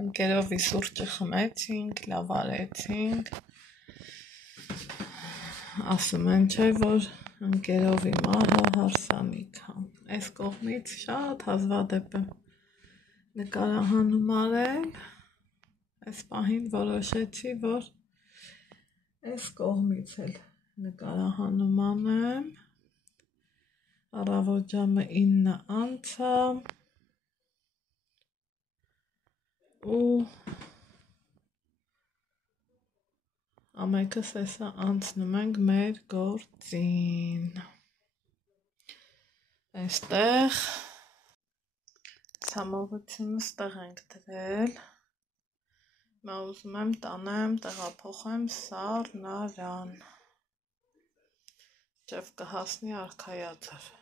Ընկերովի սուրճը խմեցինք, լավ արեցինք, ասում են չէ, որ ընկերովի մահը հարսանիք է, այս կողմից շատ հազվադեպ եմ նկարահանում արել, այս պահին որոշեցի, որ այս կողմից էլ նկարահանում անեմ, առավոտ ժամը 9 անցա ու ամենքս էսա անցնում ենք մեր գործին, այստեղ ցամաքությունս տեղ ենք դրել, մա ուզում եմ տանեմ, տեղափոխեմ Սառնարան, ճև կհասնի Արքայաձոր,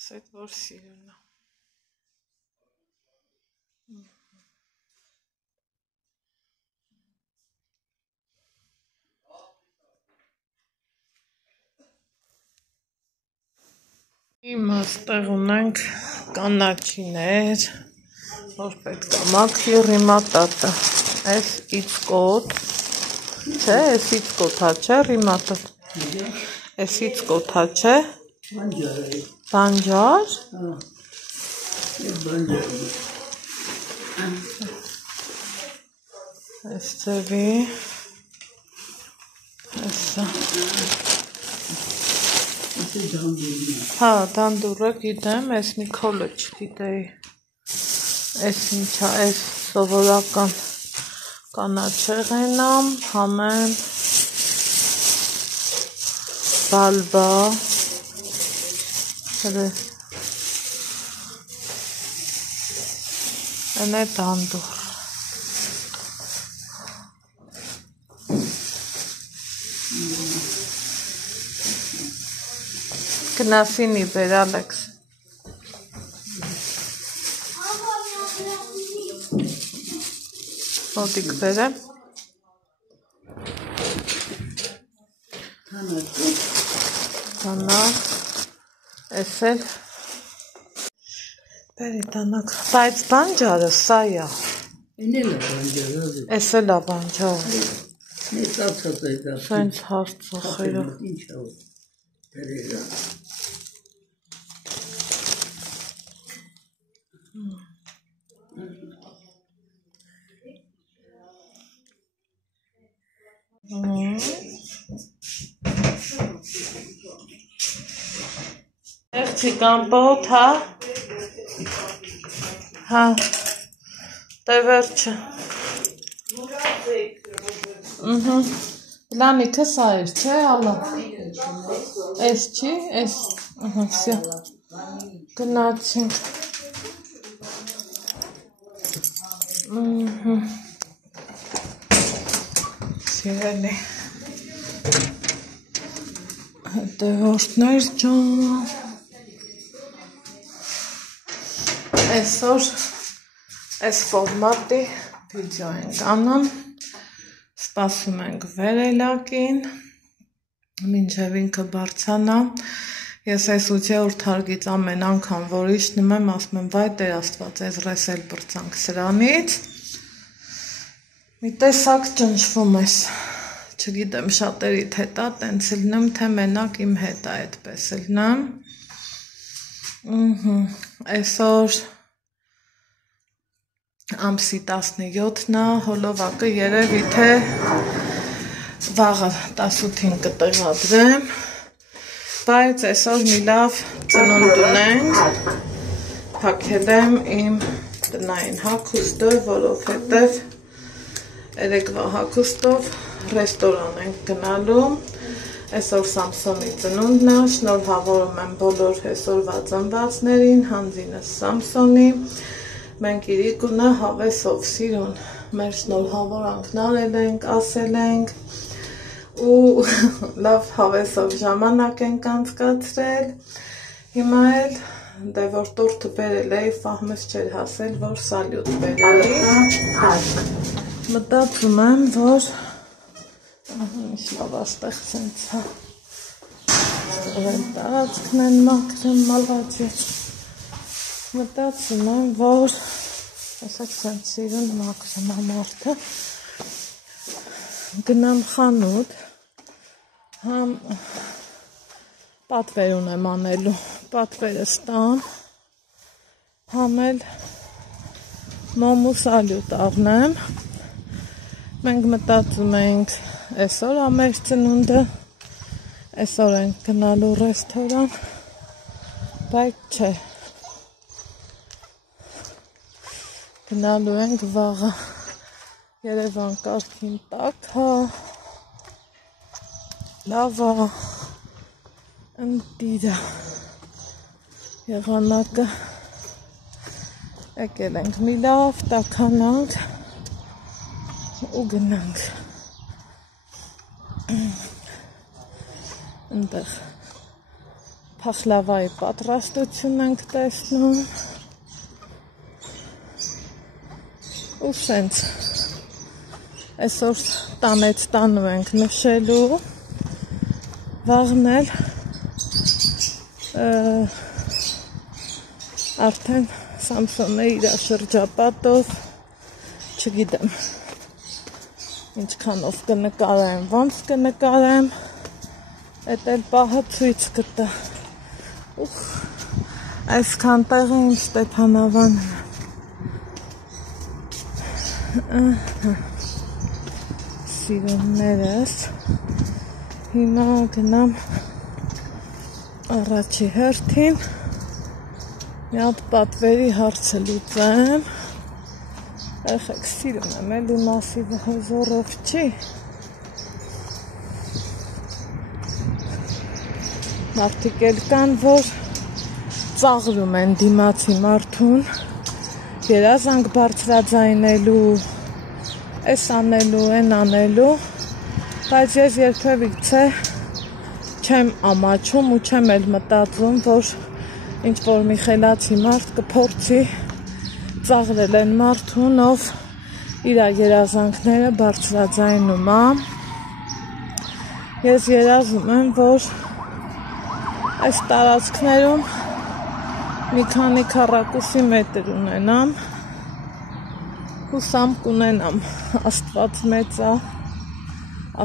ասეთ որ սիրուն է, Հիմա ստեղ ունենք կանաչիներ, որ պետք է մաքրի ռիմատատը, այս իցկոտ, չէ, այս իցկոթա չէ ռիմատատ, այս իցկոթա չէ, բանջար, այս ձևի, այսա, հա, դանդուրը գիտեմ, այս մի քոլը չգիտեի, այս ինչա, այս սովորական կանաչեղենա, համեն, բալբա, են է դանդուր, Գնասինի բեր Ալեքս, մոտիկ բերեմ, տանակ, ես էլ, բերի տանակ, բայց բանջարը սա է, ես էլ է բանջարը, սենց հարցոխերը, Եղցի կամպոտ, հա, դե վերջը, լամիքը սա էր, չէ, ալա, ես չի, ես, վսյա, գնացինք, սիրելի, հետևորդներ ջան, այսօր այս ֆորմատի վիդեո ենք անում, սպասում ենք վերելակին, մինչև ինքը բարձանա, ես այս 8-րդ հարգից ամեն անգամ, որ իջնում եմ, ասում եմ, վայ Տեր Աստված, այս ռեսել բրծանք սրանից, մի տեսակ ճնշվում ես, չգիտեմ շատերիդ հետ է, տենց լնում, թե մենակ իմ հետ է այդպես լնում, այսօր ամսի 17-ն է, հոլովակը երևի թե վաղը 18-ին կտեղադրեմ, բայց այսօր մի լավ ծնունդ ունենք, փակել եմ իմ տնային հագուստը, որովհետև երեկվա հագուստով ռեստորան ենք գնալու, այսօր Սամսոնի ծնունդն է, շնորհավորում եմ բոլոր այսօրվա ծնվածներին, հանձինս Սամսոնի, մենք իրիկունը հավեսով սիրուն մեր շնորհավորանքն արել ենք, ասել ենք ու լավ հավեսով ժամանակ ենք անցկացրել, հիմա էլ դե որ տորթը բերել էի, ֆահմս չէր հասել, որ սալյուտ բերելի, մտածում եմ, որ ինչ լավ աստեղ սենց հա, Այստեղ տարածքն են մաքրում, մալացից։ Մտածում եմ, որ ասած սենց սիրուն մաքրում ամարդը։ Գնամ խանութ, համ պատվեր ունեմ անելու, պատվերը ստամ, համ էլ մոմու սալյուտ առնեմ։ Մենք մտածում ենք այսօր ամեր ծնունդը, այսօր ենք գնալու ռեստորան, բայց չէ, գնալու ենք վաղը, Երևան կարգին տաք, լավա, ընտիրա, եղանակը, եկել ենք մի լավ տաքանանք ու գնանք, ընդեղ փախլավայի պատրաստություն ենք տեսնում ու սենց այսօր տանեց տանում ենք նշելու, վաղն էլ արդեն Սամսոնը իր շրջապատով, չգիտեմ, ինչքանով կնկարեմ, ոնց կնկարեմ, էդ էլ պահը ցույց կտա։ Այսքան տեղը իմ Ստեփանավանն է։ Սիրուններս, հիմա գնամ առաջի հերթին, մի հատ պատվերի հարցը լուծեմ, երեխեք սիրում եմ, էլի մասիվ հզորով չի, մարդիկ էլ կան, որ ծաղրում են դիմացի մարդուն, երազանք բարձրաձայնելու, այս անելու, են անելու, բայց ես երբևիցե չեմ ամաչում ու չեմ էլ մտածում, որ ինչ-որ մի խելացի մարդ կփորձի ծաղրել են մարդուն, ով իր երազանքները բարձրաձայնում է։ Ես երազում եմ, որ այս տարածքներում մի քանի քառակուսի մետր ունենամ, հուսամ կունենամ, Աստված մեծ է,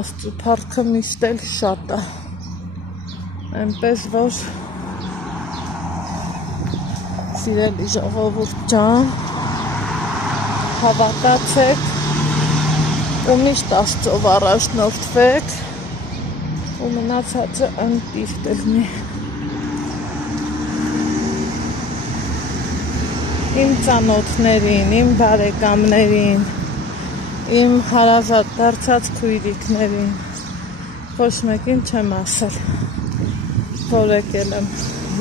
Աստծու փառքը միշտ էլ շատ է, այնպես որ սիրելի ժողովուրդ ջան, հավատացեք ու միշտ Աստծով առաջնորդվեք ու մնացածը ընտիր կլինի։ Իմ ծանոթներին, իմ բարեկամներին, իմ հարազատ դարձած քույրիկներին, ոչ մեկին չեմ ասել, որ եկել եմ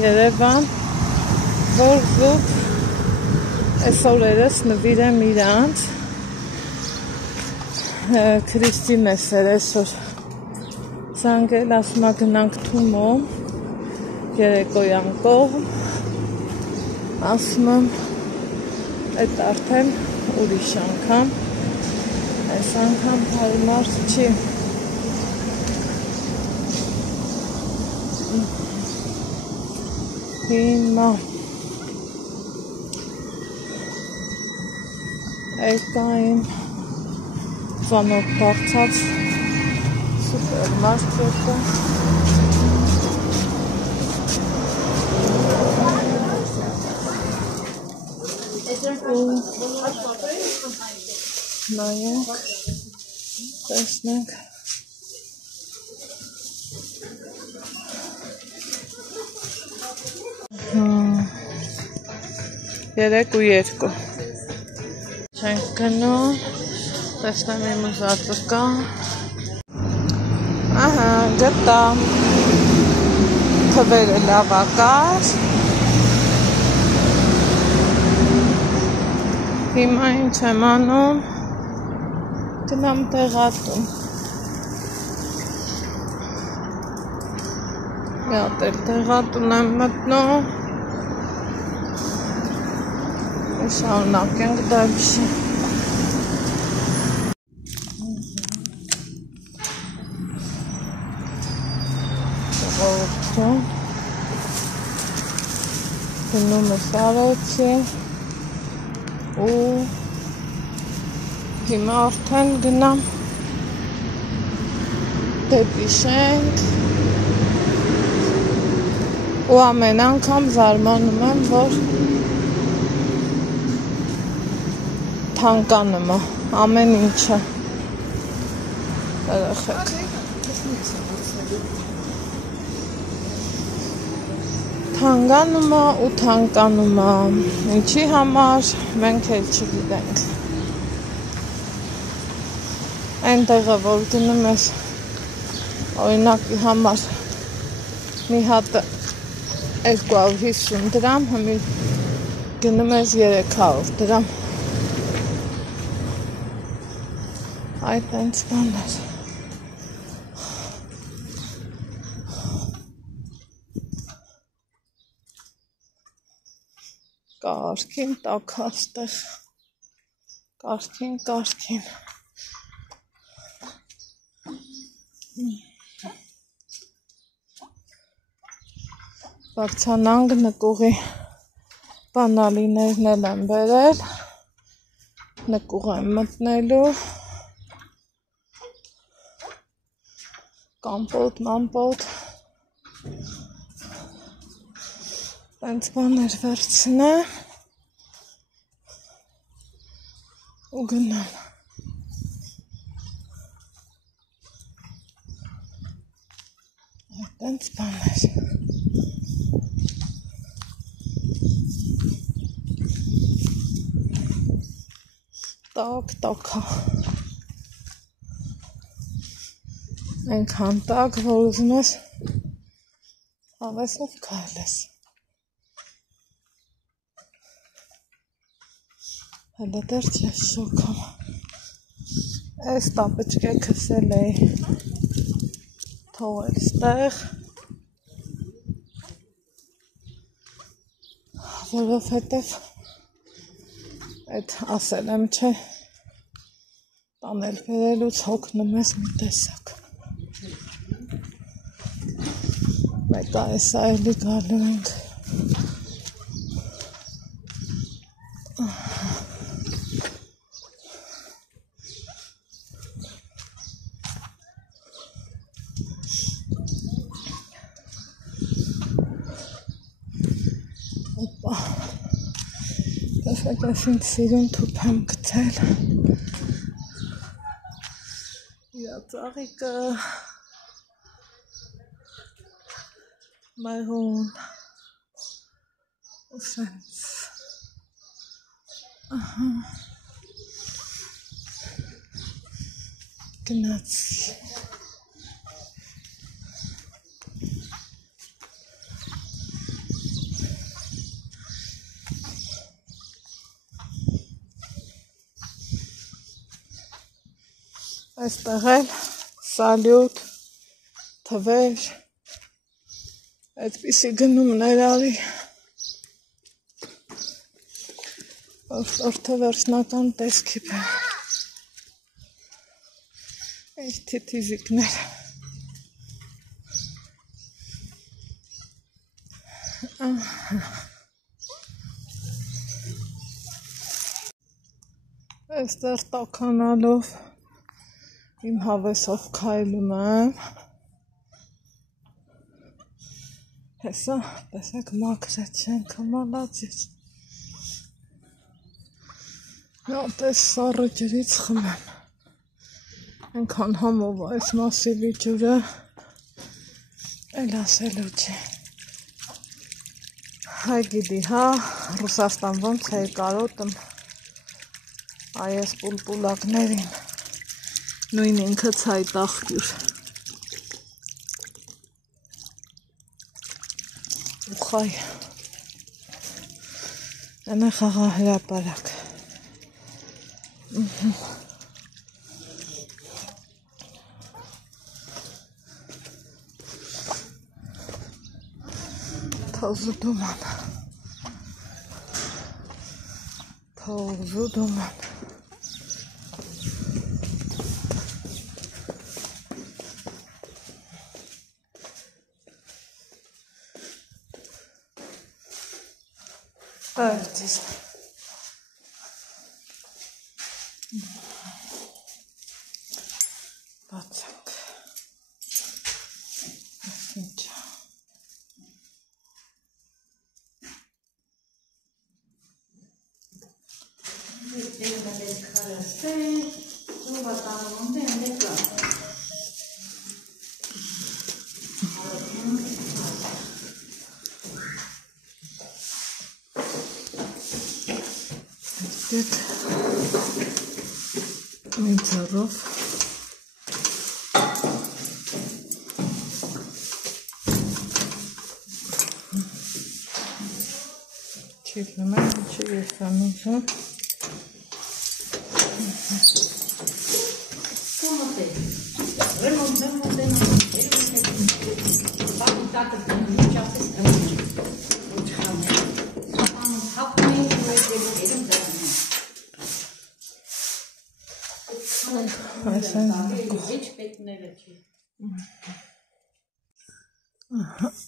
Երևան, որ զուտ այս օրերս նվիրեմ իրանց, Քրիստինես էր այսօր զանգել, ասում է գնանք Թումո, երեկոյան կողմ, ասում եմ, այդ արդեն ուրիշ անգամ, այս անգամ հարմար չի։ Հիմա եկա իմ ծանոթ դարձած սուպերմարկետը, նայենք, տեսնենք, 3:02 չենք գնում, տեսնեմ իմ ուզածը կա, ահա, գտա, թվերը լավակար, հիմա ինչ եմ անում, գնամ տեղատում, մի հատ էլ տեղատուն եմ մտնում, շարունակենք դեպի ժողովուրդը գնում ես Արեցի ու հիմա արդեն գնամ դեպի շենք ու ամեն անգամ զարմանում եմ, որ թանկանում է ամեն ինչը երեխեք թանկանում է ու թանկանում է ինչի համար մենք էլ չգիտենք այնտեղը որ գնում ես օրինակի համար մի հատ 250 դրամ հիմի գնում ես 300 դրամ այդ այնց բաներ Կարքին տակաստեղ Կարքին Բարձանանք նկուղի բանալիներն էլ եմ բերել նկուղ եմ մտնելու կամպոտ, մամպոտ Պենց բաներ վերցնեմ ու գնամ Պենց բաներ տակա այնքան տակ, որ ուզում ես հավեսով քայլես հələ դեռ չես շոքում այս տապճկեքս էլ էի թողել ստեղ որովհետև այդ ասել եմ չէ տանել բերելուց հոգնում ես մի տեսակ մեկ այս այլի գալու ենք Ես ինձ սիրուն թուփ եմ գցել Իրածաղիկը մայրուն ու սենց գնացի Այստեղ էլ սալյուտ, թվեր, այդպիսի գնումներ արի, որտե վերջնական տեսքի բեր, ինչ թիթիզիկներ, այստեղ տականալով, Իմ հավեսով քայլում եմ, հեսա, տեսեք մաքրեց չենք մալացից, նոտես սառը ջրից խմեմ, ենքան համով այս մասիվի ջուրը, էլ ասելու չի, հայ գիդի հա, Ռուսաստան ոնց է կարոտում, այս պուլպուլակներին, նույն ինքը ցայտ աղբյուր ուխայ Անա խաղա հրապարակ Թոզու դոման Բարձր։ Բացանք։ Ինչ։ Մինչարով չիպնում եմ, ինչի ես ամիջում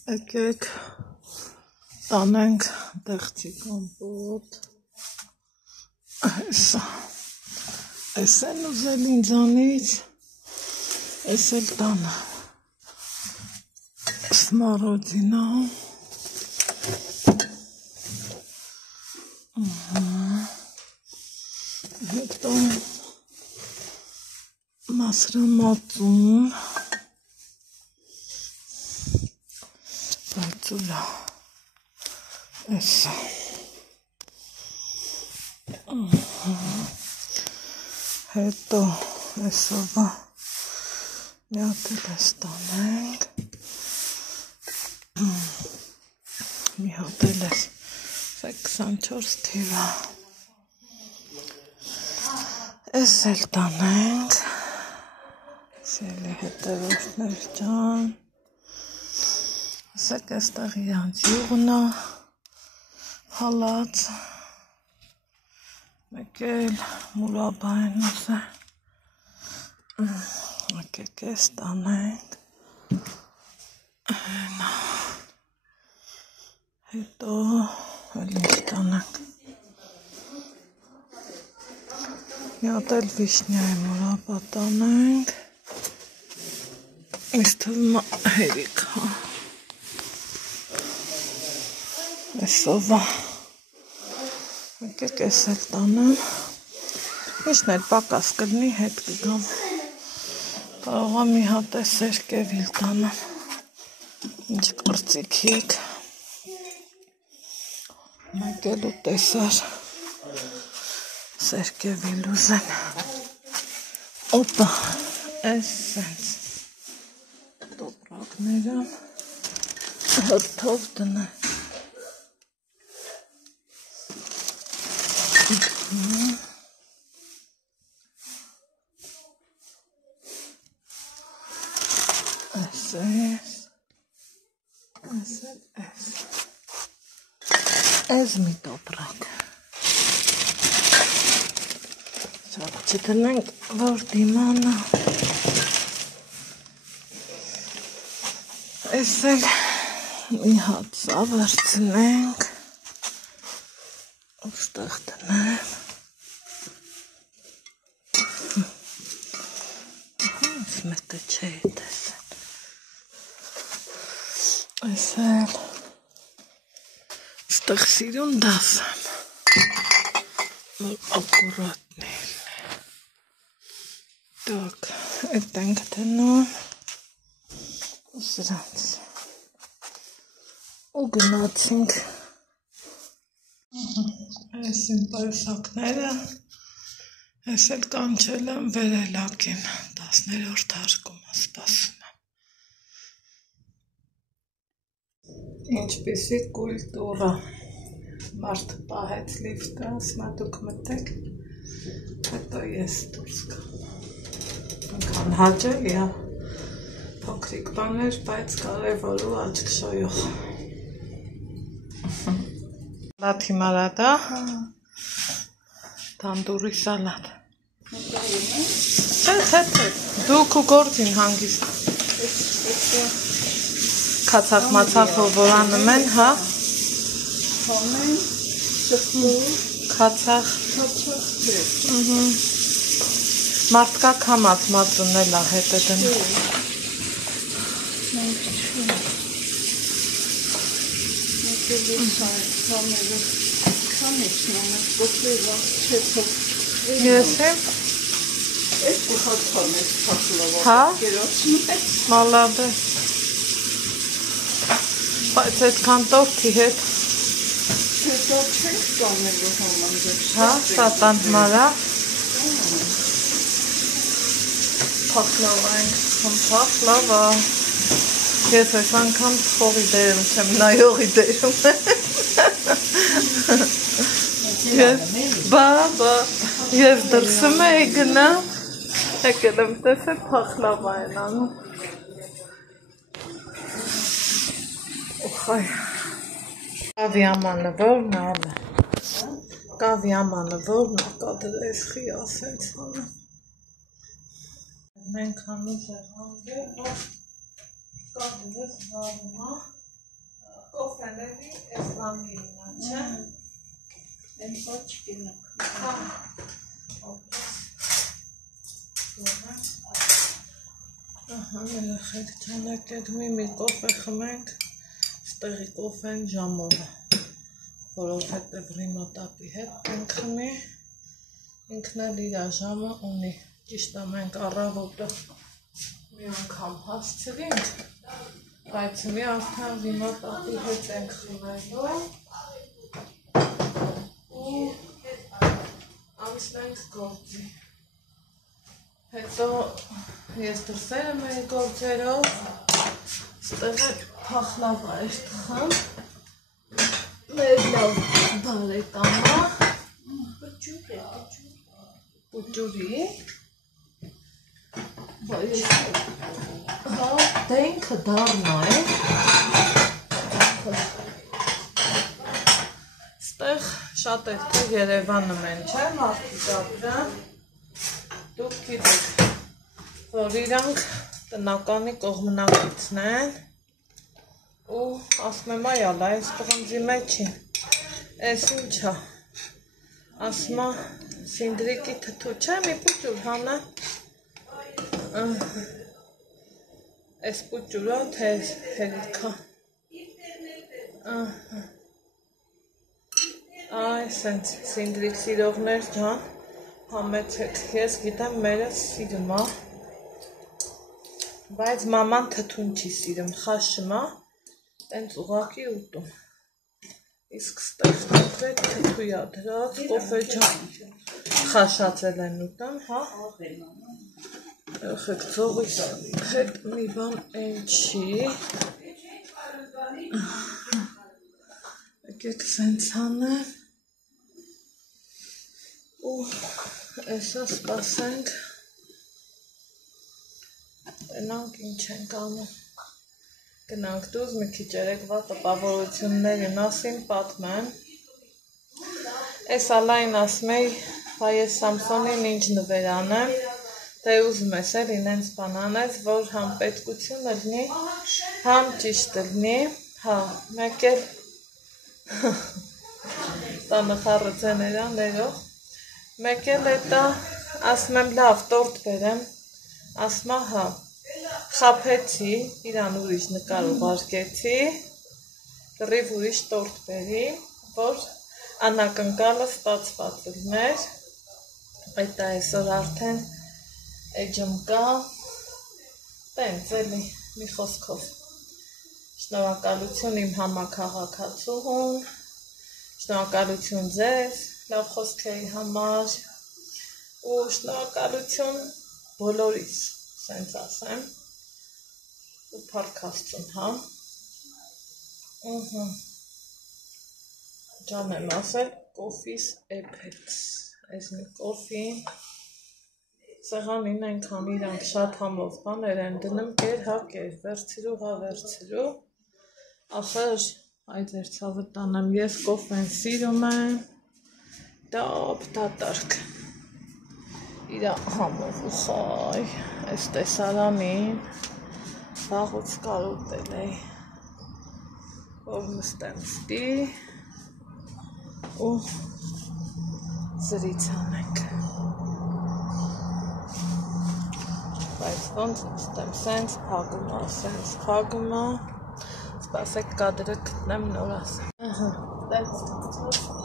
եկեք տանենք դեղցի կոմպոտ այս են ուզել ինձանից այս էլ տանը սմարոդինա հետո մասրամածուն բացուլա էսա հետո էսովա մի հատ էլ ես տանենք մի հատ էլ ես 24 թիվա էս էլ տանենք սելի հետևորդներ ջան ասեք էստեղ իրանց յուղնա հալած մեկ էլ մուրաբա են ուզը եկեք էս տանենք հետո էլ ինչ տանենք մի հատ էլ վիշնյայի մուրաբա տանենք ինձ թվում է հերիք էսովա եկեք էս էլ տանեմ միշտ էլ պակաս կլինի հետ կգամ կարող է մի հատ է սերկևիլ տանեմ ինչ կարծիքիք մեկ էլ ու տեսար սերկևիլ ուզեն օպա էս սենց տոպրակները հրթով դնեմ Էս մի տոպրակ շատ չդնենք որ դիմանա էս էլ մի հատ սավարցնենք ուստեղ դնեմ այս մետը չէի տեսել այս էլ ստեղ սիրուն դասեմ որ ակուրատնել так это դնում ու սրանց ու գնացինք այս իմ պայուսակները ես էլ կանչել եմ վերելակին 10-րդ հարկումը սպասում եմ ինչպիսի կուլտուրա մարդ պահեց լիֆտը ասմա դուք մտեք հետո ես դուրս գամ Անկան հաճելի է փոքրիկ բաներ, բայց կարևոր ու աչք շոյող Սալատ հիմարադա Տանդուրի սալատ Թե դուք ու գործին հանգիստ Կացախ մացախով որանում են, հա Թոմեն Քացախ։ Մարդկա կամած մածունել է հետը դնում։ Ես եմ։ Հա? Մալադես։ Բայց այդ կանտորքի հետ։ Հա, սատան մարա։ Փախլավա ենք, փախլավա։ Ես այս անգամ թողի դերում չեմ, նայողի դերում բա, ես դրսում էի գնա, եկել եմ տեսել փախլավա են անում։ Ուխայ, կավի ամանը որն ալը, կավի ամանը որն ակադր ես խի ասենց անը։ Մենք հանում զեղանվեր, կավի ես վարումա, կոֆեների ես լանգինա, չէ։ Եմ ոչ կինակ։ Հա, ահա, երախեք ճանակ դետմի մի կոֆե խմենք, ստեղի կոֆեն ժամով է, որով հետև ռիմոտապի հետ ենք խմի, ինքն էլ իր ժամը ունի, ճիշտ ամենք առավոտը մի անգամ հասցրինք, բայց մի անգամ ռիմոտապի հետ ենք խմելու, անցնենք գործի, հետո ես դրսեր եմ էի գործերով, ստեղ է փախլավա էր տխան, մեր լավ բարեկամա, պուճուրի, հա, դե ինքը դառնա է, ստեղ շատ էդքեր Երևանում են, չէ, մարդիկ ապրան, դուք գիտեք, որ իրանք տնականի կողմնակիցն են, ու ասում եմ այալ, այս պղնձի մեջին, ես ինչա, ասում է սինդրիկի թթու չէ, մի պուճուր հանա, ես պուճուրա, թե հերիքա, այ, սենց սինդրիկ սիրողներ ջան, համեցեք, ես գիտեմ մերը սիրում է, բայց մաման թթուն չի սիրում, խաշում է, տենց ուղակի ուտում, իսկ ստեղ կոնկրետ թթույա դրած, կոֆե ջան, խաշացել են ուտան, հա, եղեք ծողիս հետ մի բան են չի, եկեք սենց հանեմ, ու էսա սպասենք, Գնանք ինչ ենք անում, գնանք դուզ մի քիչ երեկվա տպավորությունների մասին պատմեմ, ես ալայն ասում էի, բա ես Սամսոնին ինչ նվեր անեմ, դե ուզում ես էլ ինենց բան անես, որ համ պետքությունը լինի, համ ճիշտ լինի, հա, մեկ էլ տանը խառը ներող, մեկ էլ էտա ասում եմ լավ տորտ բերեմ, ասում եմ հա, խափեցի, իրան ուրիշ նկար ուղարկեցի, կռիվ ուրիշ տորտ բերի, որ անակնկալը ստացված լիներ, էտա այսօր արդեն էջում կա, տենց էլի մի խոսքով, շնորհակալություն իմ համաքաղաքացուհուն, շնորհակալություն ձեզ, լավ խոսքերի համար ու շնորհակալություն բոլորիս, սենց ասեմ, ու փառքաստուն, հա, ջան եմ ասել, կոֆիս էփեքս, այս մի կոֆին, սեղանին այնքան իրանք շատ համով բաներ են դնում, կեր, հա, կեր, վերցիրու, հա, վերցիրու, ախր, այդ էր ցավը տանեմ, ես կոֆեն սիրում եմ, դապ դատարկ, իրա համով ու խայ, այս տեսարանին, վաղուց կարոտել էի, որ նստեմ ստի, ու զրից անենք։ Բայց ոնց նստեմ, սենց փագում է, սպասեք կադրը գտնեմ նոր ասեմ։ Ահա, դες կթևը,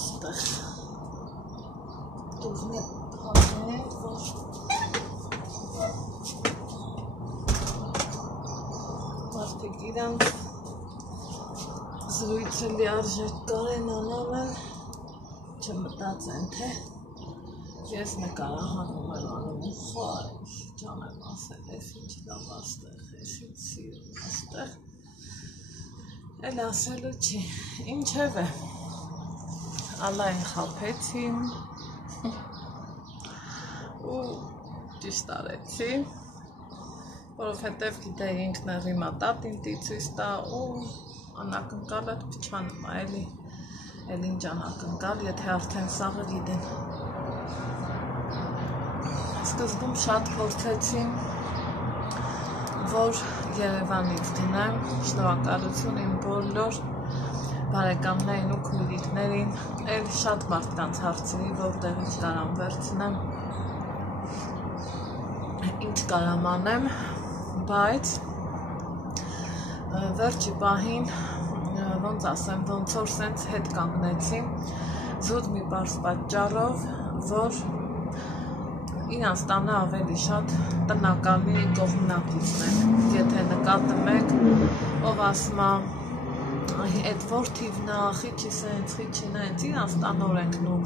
ստեղ, դուզ մի փագներ, որ մարդիկ իրանք զրույցը լիարժեք կարեն անամեն, չմտածեն, թե ես նկարահանում եմ անում ու խար, ջան եմ ասել, ես ինչ լավ աստեղ, ես ինչ սիրում աստեղ, էլ ասելու չի, ինչև է, ալային խապեցին ու ճիշտ արեցի, որովհետև գիտեի ինքն ռիմատատինտի ցույց տա ու անակնկալը փչանում է, էլ ինչ անակնկալ, եթե արդեն սաղը գիտեն։ Սկզբում շատ փորձեցի, որ Երևանից դնեմ, շնորհակալություն իմ բոլոր բարեկամներին ու քույրիկներին, էլ շատ մարդկանց հարցրի, որտեղից կարամ վերցնեմ, ինչ կարամ անեմ, բայց վերջի պահին ոնց ասեմ, ոնց որ սենց հետ կանգնեցի, զուտ մի պարզ պատճառով, որ իրանց տանը ավելի շատ տնակալի կողմնակիցն են, եթե նկատում եք, ով ասում է, այդ որ թիվն է, խիչի սենց, խիչի նենց, իրանց տան օրենքն ու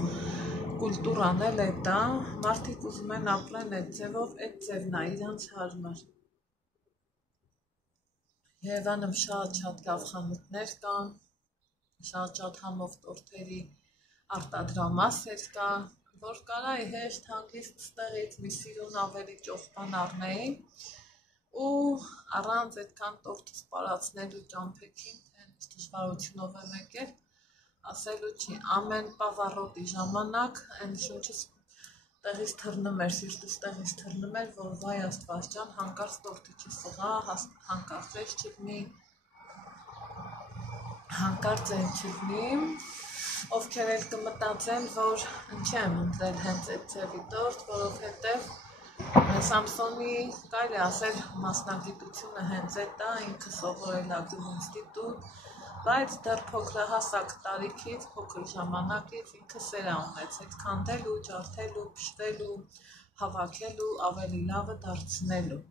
կուլտուրան էլ է դա, մարդիկ ուզում են ապրեն այդ ձևով, այդ ձևն է իրանց հարմար։ Երևանում շատ լավ խանութներ կան, շատ համով տորթերի արտադրամասեր կա, որ կարայի հեշտ հանգիստ ստեղից մի սիրուն ավելի ճոխպան առնեի ու առանց այդքան տորթ սպարացնելու ճամփեքին, թե ինչ դժվարությունով եմ եկել, ասելու չի, ամեն պավառոտի ժամանակ այն շունչս տեղից թռնում էր, սիրտս տեղից թռնում էր, որ վայ աստված ջան, հանկարծ տորթը չսղա, հանկարծ էլ չլինի, հանկարծ էլ չլինի, ովքեր էլ կմտածեն, որ ինչի եմ ընտրել հենց այդ ձևի տորթ, որովհետև Սամսոնի կարելի ասել մասնագիտությունը հենց այդ է, ինքը սովորել է գյուղինստիտուտ, բայց դեռ փոքրահասակ տարիքից, փոքր ժամանակից ինքը սեր է ունեցել քանդելու, ջարդելու, փշրելու, հավաքելու, ավելի լավը դարձնելու։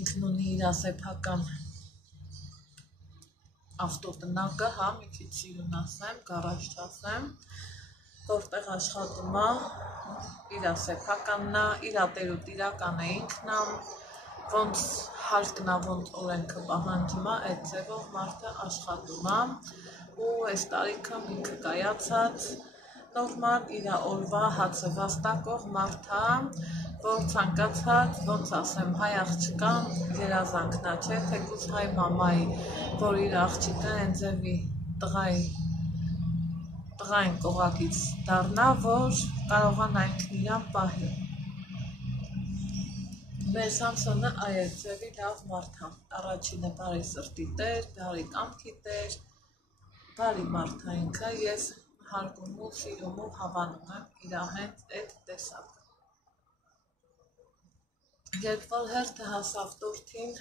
Ինքն ունի իր սեփական ավտոտնակը, հա, մի քիչ սիրուն ասեմ, գարաժ չասեմ, որտեղ աշխատում է, իր սեփականն է, իր տիրականը ինքն է, ոնց հարկն է, ոնց օրենքը պահանջում է, այդ ձևով մարդը աշխատում է ու այս տարիքը ինքը կայացած նորմալ իր օրվա հացը վաստակող մարդ է, որ ցանկացած, ոնց ասեմ, հայ աղջկան երազանքն է, չէ, թեկուզ հայ մամայի, որ իր աղջիկը այն ձևի տղային կողակից դառնա, որ կարողանա ինքն իրան պահի։ Մեր Սամսոնը այդ ձևի լավ մարդ է, առաջինը բարի սրտի տեր, բարի կամքի տեր, բարի մարդ է ինքը, ես հարգում ու սիրում ու հավանում եմ իր հենց այդ տեսակը։ Երբ որ հերթը հասավ տորթին,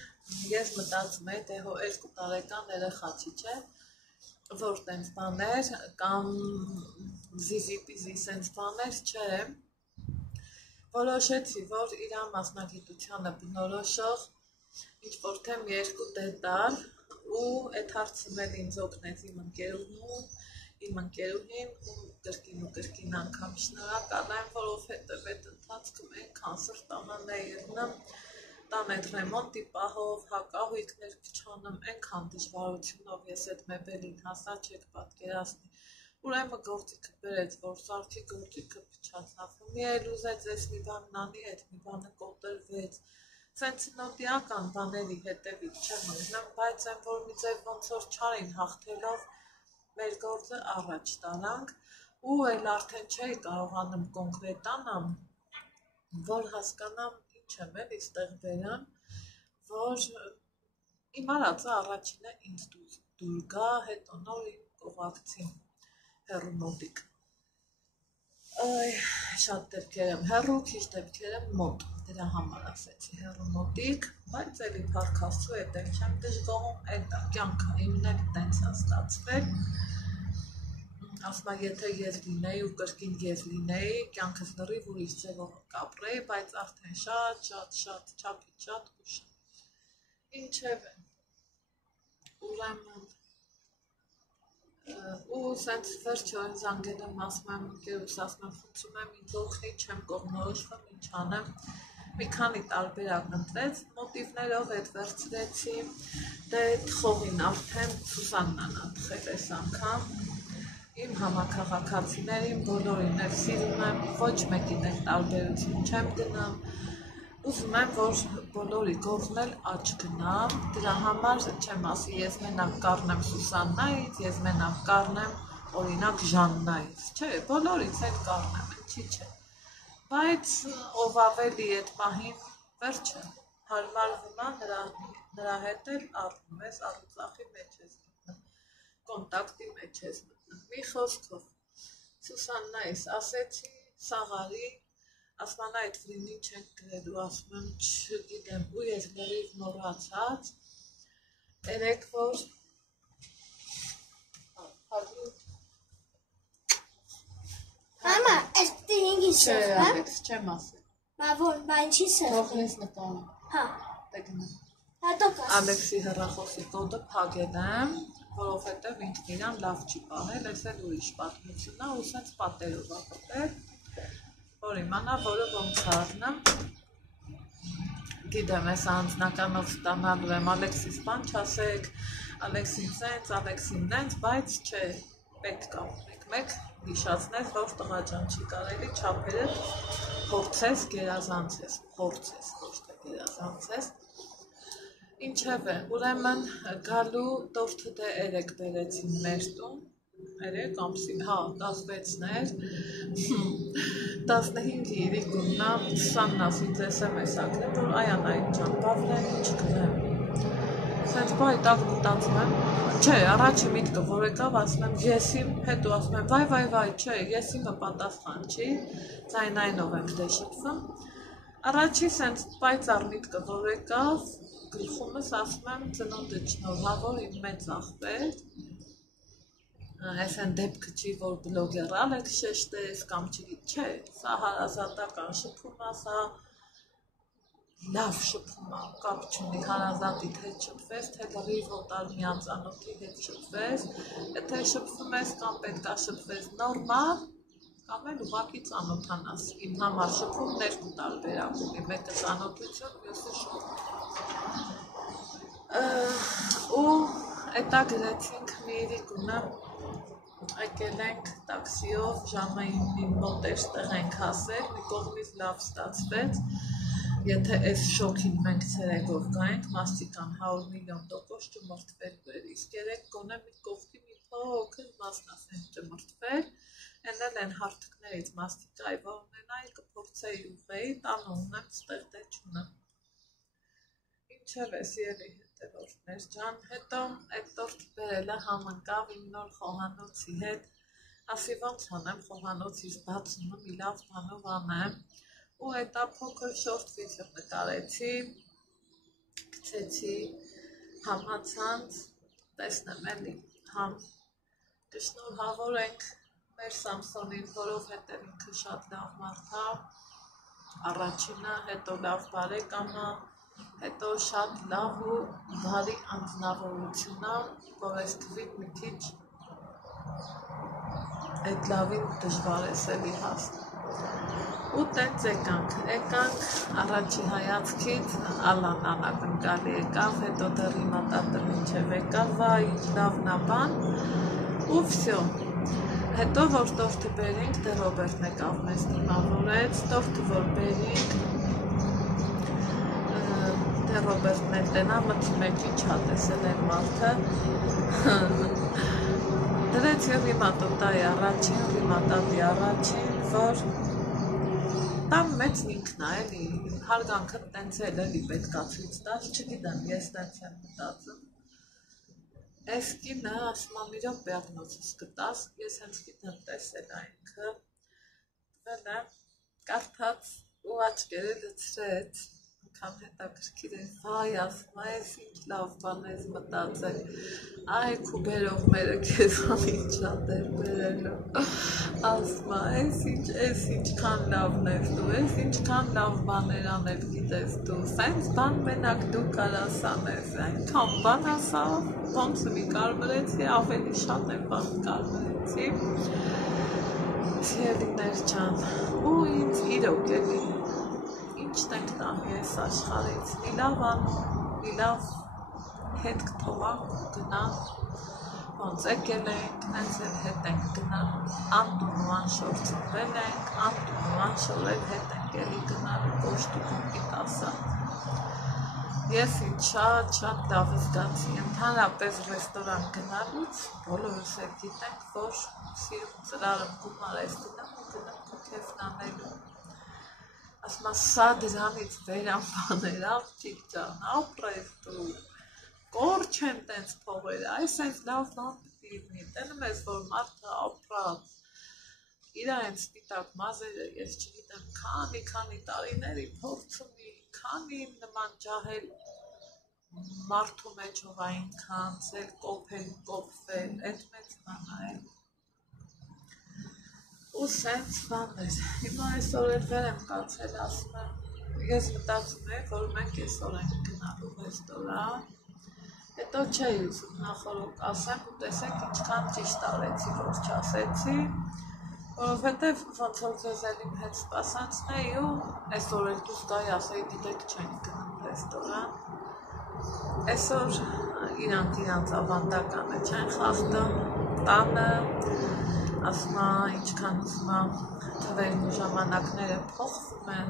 ես մտածում էի, թե հո 2 տարեկան երեխա չի, չէ, որ տենց բաներ կամ զիզի-պիզի սենց բաներ չէ, որոշեցի, որ իր մասնագիտությանը բնորոշող ինչ-որ թե մի 2 դետալ ու այդ հարցում էլ ինձ օգնեց իմ ընկերուհին ու կրկին անգամ շնորհակալ եմ, որովհետև այդ ընթացքում այնքան սրտանան է ելնում, տան այդ ռեմոնտի պահով, հակահույքներ փչանում, այնքան դժվարությունով ես այդ մեբելին հասա, չեք պատկերացնի, ուրեմն գործիքը բերեց, որ սարքի գործիքը փչացավ, մի էլ ուզեց ես մի բան անի, այդ մի բանը կոտրվեց, սենց նոտիական բաների հետևից չեմ ընկնում, բայց այն որ մի ձև ոնց որ չարին հաղթելով մեր գործը առաջ տարանք ու էլ արդեն չէի կարողանում կոնկրետ անամ, որ հասկանամ ինչ եմ էլ իստեղ բերան, որ իմ արածը առաջինը ինձ դուր գա, հետո նոր իմ կողակցին հեռու մոտիկ։ Շատ դեպքեր եմ հեռու, քիչ դեպքեր եմ մոտ, դրա համար ասեցի հեռու մոտիկ, բայց էլի փառք Աստծո էտել չեմ դժգոհում, էտա կյանքը իմն էլ տենց է ստացվել։ Ասма եթե ես լինեի ու կրկին ես լինեի, կյանքս լրիվ ուրիշ ձևով կապրեի, բայց արդեն շատ չափից շատ ուշ է։ Ինչևէ, ուրեմն ու սենց վերջը զանգել եմ, ասում եմ ընկերուս, ասում եմ խնդրում եմ ինձ օգնի, չեմ կողմնորոշվում, ինչ անեմ, մի քանի տարբերակ ընտրեց, մոտիվներով հետ վերցրեցի, դե թխողին արդեն Սուսաննան ա թխել այս անգամ, իմ համաքաղաքացիներին բոլորին էլ սիրում եմ, ոչ մեկին էլ տարբերություն չեմ գնամ, ուզում եմ, որ բոլորի կողմն էլ աճ գնա, դրա համար չեմ ասի, ես մենակ կառնեմ Սուսաննայից, ես մենակ կառնեմ օրինակ Ժաննայից, չէ, բոլորից էլ կառնեմ, ինչի՞ չէ, բայց ով ավելի այդ պահին վերջը հարմարվում է, նրա հետ էլ առնում ես, առուծախի մեջ ես մտնում, կոնտակտի մեջ ես մտնում, մի խոսքով, Սուսաննայից ասեցի, Սաղարի, ասման այդ վրինին չենք գրելու, ասում եմ չգիտեմ, ու ես լրիվ մոռացած, երեք որ Մամա, այս դինգի չէ, Ալեքս, չեմ ասել։ Բա ինչի սեր։ Թողնես նկարը։ Հա։ Դե գնա։ Հատո կաս։ Ալեքսի հեռախոսի կոդը փակել եմ, որովհետև ինքն իրան լավ չի պահել, այս էլ ուրիշ պատմություն է, ու սենց պատերով ա կպել, որ իմանա, որը ոնց առնեմ, գիտեմ, ես անձնականով ստանալու եմ, Ալեքսիս բան չասեք, Ալեքսին սենց, Ալեքսին նենց, բայց չէ, պետք է մեկ հիշացնես, որ տղա ջան չի կարելի չափերը փորձես, գերազանցես, փորձես, ոչ թե գերազանցես, ինչևէ, ուրեմն գալու տորթը դե երեք բերեցին մեր տուն, երեք ամսի, հա, 16-ներ, 15-ի իրիկուննա, Սաննաս ինձ SMS ակրեմ, որ Այանային ջան, բավլեն ինչ գրեմ, սենց բայ տակ մտածում եմ, չէ, առաջի միտքը, որ եկավ, ասում եմ, եսիմ, հետո ասում եմ, վայ, չէ, եսիմը պատասխան չի, ձայնայինով ենք դե շփվում, առաջի սենց պայծառ միտքը, որ եկավ, գլխումս ասում եմ, ծնունդը շնորհավոր իմ մեծ աղբեր, այս են դեպքը չի, որ բլոգեր Ալեքս շեշտես, կամ չէ, սա հարազատական շփում է, սա լավ շփում է, կապ չունի, հարազատիդ հետ շփվես, թե լրիվ օտար մի անծանոթի հետ շփվես, եթե շփվում ես կամ պետք է շփվես նորմալ, կամ էլ ուղղակի ծանոթանաս, իմ համար շփում երկու տարբերակ ունի, մեկը ծանոթություն, մյուսը շփում։ Ու էտա գրեցինք մի իրիկունը, եկել ենք տաքսիով, ժամը 9-ի մոտ էստեղ ենք հասել, մի կողմից լավ ստացվեց, եթե այս շոքին մենք ցերեկով գայինք, մասիկան 100 միլիոն տոկոս ճմրթվելու էր, իսկ երեք գոնե մի կողքի մի փոքր մասն ասեն ճմրթվել, են էլ են հարթկներից մասիկայի, որ ունենայի կփորձեի ուղեի, տանը ունեմ, ստեղ դե չունեմ։ Ինչև է սիրելի հետևորդներ ջան, հետո այդ տորթ բերելը համընկավ իմ նոր խոհանոցի հետ, ասի ոնց անեմ խոհանոցից բացումը մի լավ բանով անեմ, ու հետա փոքր շորտ վիդեո նկարեցի, գցեցի համացանց, տեսնեմ էլի, համ կշնորհավորենք մեր Սամսոնին, որովհետև ինքը շատ լավ մարդ է, առաջինը, հետո լավ բարեկամը, հետո շատ լավ ու բարի անձնավորություն է, որ այս թվին մի քիչ այդ լավին դժվար է սելի հասնել։ Ու տենց եկանք առաջի հայացքից Ալան անակնկալի եկավ, հետո դեռ հիմա տատը մինչև եկավ, վայ, լավն է բան, ու վսյո։ Հետո որ տորթը բերինք, դե Ռոբերտն եկավ մեզ դիմավորեց, տորթը որ բերինք, դե Ռոբերտն էլ տենա, մտցում եք ինչ հա տեսել են մարդը, դրեց և հիմա տոտայի առաջին, հիմա տատի առաջին, որ Ատամ մեծ ինքն է, էլի, հարգանքը տենց էլի պետք է ցույց տալ, չգիտեմ, ես տենց եմ մտածում։ Այս կինը ասում է մի րոպե ակնոցս գտած, ես հենց գիտեմ տեսել այնքը, տվել եմ, կարդաց ու աչքերը լցրեց, անգամ հետաքրքիր է, վայ, ասում է, այս ինչ լավ բան ես մտածել, այ քու բերողները քեզան ինչ ա դեր բերելու, ասում է, այս ինչքան լավն ես դու, այս ինչքան լավ բաներ անել գիտես դու, սենց բան մենակ դու կարաս անես, այնքան բան ասա, ոնց մի կարմրեցի, ավելի շատ եմ բան կարմրեցի, Սիրելիներ ջան, ու ինձ իրոք էլի, ինչ տենք տանի ես աշխարհից, մի լավ անում, մի լավ հետ կթողանք ու գնանք, ոնց եկել ենք, նենց էլ հետ ենք գնալու, անտուն ու անշոր ծնվել ենք, անտուն ու անշոր էլ հետ ենք էլի գնալու, կոշտուկուկիտ ասա։ Ես ինձ շատ լավ զգացի, ընդհանրապես ռեստորան գնալուց, բոլորս էլ գիտենք, որ սիրում ծրարում գումար ես դնում ու գնում քո քեֆն անելու։ Ասում եմ, սա դրանից վերան բաներ, աղջիկ ջան, ապրես դու, կոր չեն տենց փողերը, այս այս լավ բան պիտի լինի, տենում ես, որ մարդը ապրած, իրա են սպիտակ մազերը, ես չգիտեմ, քանի տարիների փորձ ունի, քանի նման ջահել մարդու մեջով այնքան ցել կոփվել, այդ մեծ բան է։ Ու սենց բաներ, հիմա այսօր էլ վեր եմ կացել, ասում եմ, ես մտածում եմ, որ մենք այսօր ենք գնալու ռեստորան, հետո չէի ուզում նախորդ ասեմ ու տեսեք ինչքան ճիշտ արեցի, որ չասեցի, որովհետև ոնց որ ձեզ էլ իմ հետ սպասանցնեի ու այսօր էլ դուս գայի ասեի դիտեք չենք գնում ռեստորան, այսօր իրանց ավանդականը չեն խախտում, տանը, ասում է ինչքան ուզում է թվերն ու ժամանակները փոխվում են,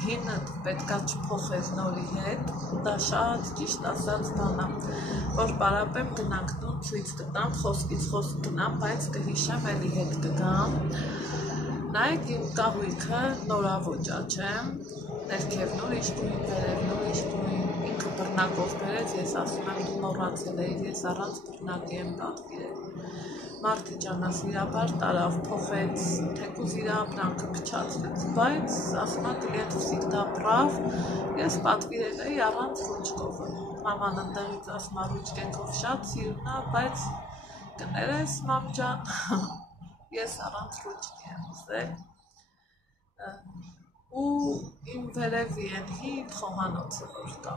հինը պետքա չփոխես նորի հետ, դա շատ ճիշտ ասած բան է, որ պարապեմ գնանք տուն ցույց կտամ, խոսքից խոսք գնամ, բայց կհիշեմ էլի հետ կգամ, նայեք իմ կահույքը նորավոճ չեմ, ներքևն ուրիշ գույն, վերևն ուրիշ գույն, ինքը բռնակով բերեց, ես ասում եմ դու մոռացել էիր, ես առանց բռնակի եմ պատվիրել, մարդը ճանասիրաբար տարավ, փոխեց, թեկուզ իր ապրանքը փչացրեց, բայց ասում եմ կլիենտ всегда прав, ես պատվիրել էի առանց ռուչկովը, մաման ընդեղից ասում է ռուչկենքով շատ սիրուն է, բայց կներես մամ ջան, ես առանց ռուչկի եմ ուզել, ու իմ վերևի են հին խոհանոցը որ կա,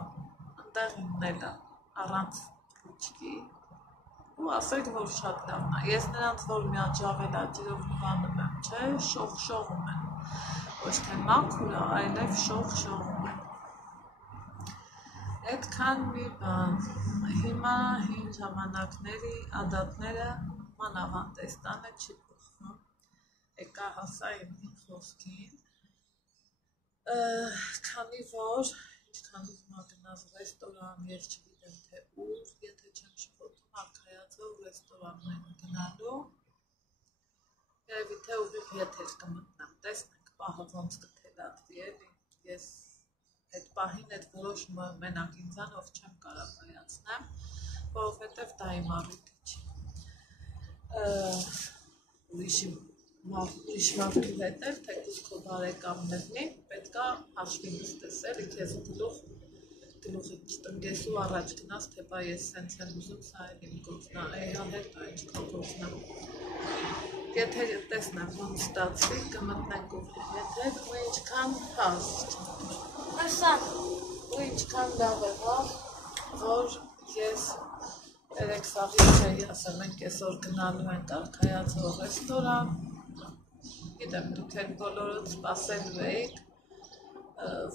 ընդեղ իմն էլ է, առանց ռուչկի, ու ասեք, որ շատ լավն է, ես նրանց, որ միատ ժավելաջերով նվանում եմ, չէ, շողում են, ոչ թե մաքուր է, այլև շողում են, այդքան մի բան, հիմա հին ժամանակների ադատները մանավանդեստանը չի փոխվում, եկա հասա իմ խոսքին, քանի որ ինչքան ուզում գնաս ռեստորան, ես չգիտեմ թե ուր, եթե չեմ շփոթում արքայացող ռեստորանն են գնալու, երևի թե ուղիղ եթեր կմտնեմ, տեսնենք պահը ոնց կթելադրի էլի, ես այդ պահին այդ որոշումը մենակ ինձանով չեմ կարող կայացնեմ, որովհետև դա իմ առիթի չի, ուրիշ մարդու հետ էլ, թեկուզ քո բարեկամներնի, պետքա հաշվի նստես էլի, քեզ գլուխի չտնկես ու առաջ գնաս, թե բա ես սենց եմ ուզում, սա էլ իմ գործն է, այհա հետո ինչ քո գործն է, եթե տեսնեմ ոնց ստացվի, կմտնենք ուղիղ եթեր ու ինչքան հաստ ու ինչքան լավ եղավ, որ ես երեք սաղից էի ասել ենք այսօր գնալու ենք արքայացող ռեստորան, գիտեմ դուք էլ բոլորդ սպասելու էիք,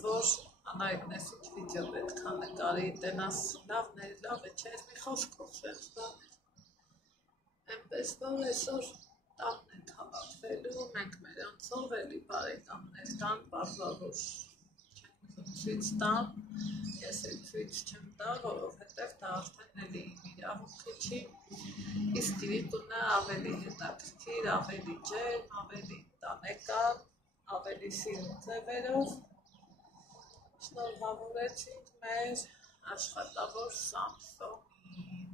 որ Անահիտն ես ինչ վիդեո պետք է նկարի, տենաս լավն է, չէ, մի խոսքով սենց բաներ, այնպես որ այսօր տանն ենք հավաքվելու, մենք մեր անցով էլի բարեկամներ կան, պարզավոր չենք ցույց տան, ես էլ ցույց չեմ տա, որովհետև դա արդեն էլի իմ իրավունքը չի, իսկ դիրիկունը ավելի հետաքրքիր, ավելի ջերմ, ավելի տան բան եկան, ավելի սիրուն ձևերով, շնորհավորեցինք մեր աշխատավոր Սամսոնին։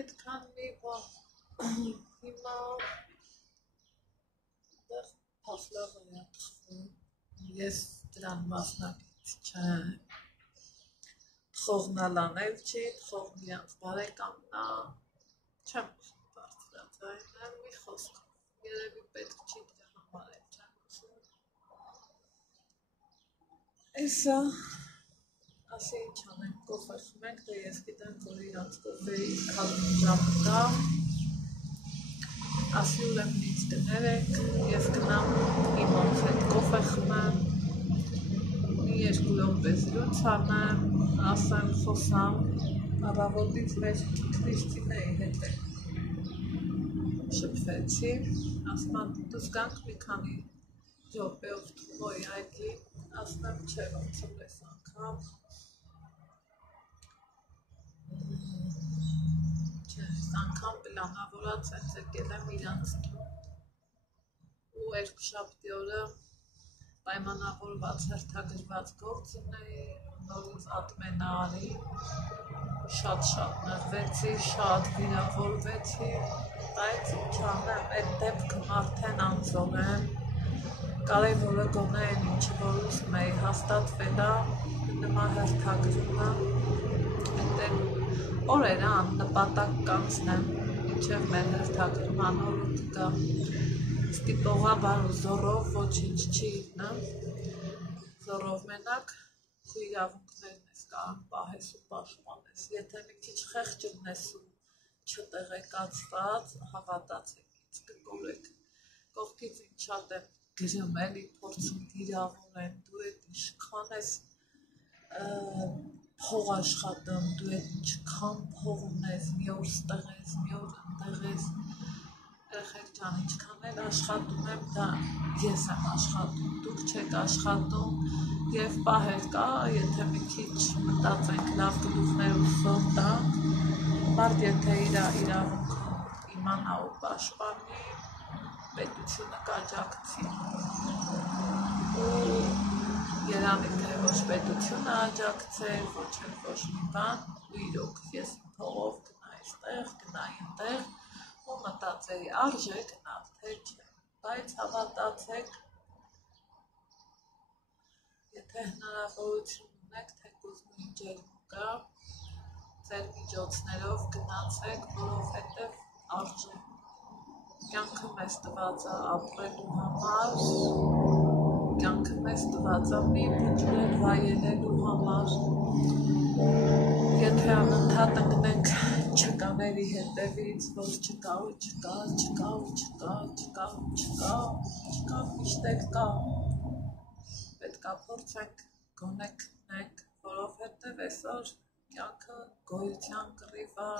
Այդքան մի բան, հիմա դեռ փախլավը է թխվում, ես դրան մասնակից չեմ, թխողնալ անել չի, թխողն իրանց բարեկամն է, չեմ ուզում բարձրացնել, մի խոսք, երևի պետք չի դրա համար էլ չեմ ուզում։ Էսա, ասի ինչ անենք, կոֆե խմենք, դե ես գիտեմ, որ իրանց կոֆեի քալին ժամը կա, ասի ուրեմն ինձ դներեք, ես գնամ իմանց հետ կոֆե խմեմ, մի 2 րոպե զրույց անեմ, ասեմ խոսամ, առավոտից մեր Քրիստինեի հետ է շփվեցի, ասում եմ դուք գանք մի քանի րոպեով Թումոյի այգի, ասում եմ չէ ոնց եմ այս անգամ, չէ այս անգամ պլանավորած եմ եկել եմ իրանց տուն ու երկուշաբթի օրը պայմանավորված հերթագրված գործ ունեի, նորից ադմեն արի, շատ նեղվեցի, շատ վիրավորվեցի, բայց ինչ անեմ, այդ դեպքն արդեն անզոր եմ, կարևորը գոնե այն ինչը որ ուզում էի հաստատվել է, նման հերթագրումը, այդտեղ օրերը աննպատակ կանցնեմ, ինչև մեր հերթագրման օրը կգա, ստիպողաբար ու զորով ոչինչ չի իտնա, զորով մենակ քո իրավունքներն ես կարող պահես ու պաշտպանես, եթե մի քիչ խեղճ ունես ու չտեղեկացված, հավատացեք ինձ կկորեք, կողքից ինձ շատ եմ գրում էլի փորձում վիրավորեն, դու այդ ինչքան ես փող աշխատում, դու այդ ինչքան փող ունես, մի օր ստեղ ես, մի օր ընդեղ ես, երեխեք ջան, ինչքան էլ աշխատում եմ, դա ես եմ աշխատում, դուք չեք աշխատում և պահեր կա, եթե մի քիչ մտածենք լավ գլուխներ ու սով տանք, մարդ եթե իր իրավունքը իմանա ու պաշտպանի, պետությունը կաջակցի ու երանի թե ոչ պետությունը աջակցեր, ոչ էլ ոչ մի բան ու իրոք ես իմ փողով գնա այստեղ, գնա այնտեղ ու մտածեի արժե գնալ, թե չէ, բայց հավատացեք, եթե հնարավորություն ունեք, թեկուզ նույն ջերմուկա, ձեր միջոցներով գնացեք, որովհետև արժե, կյանքը մեզ տված է ապրելու համար, կյանքը մեզ տված է մի բջջել վայելելու համար, եթե անընդհատ ընկնենք չկաների հետևից, որ չկա ու չկա, չկա ու չկա, չկա ու չկա, չկա միշտ էլ կա, պետք է փորձենք գոնե գտնենք, որովհետև այսօր կյանքը գոյության կռիվ է,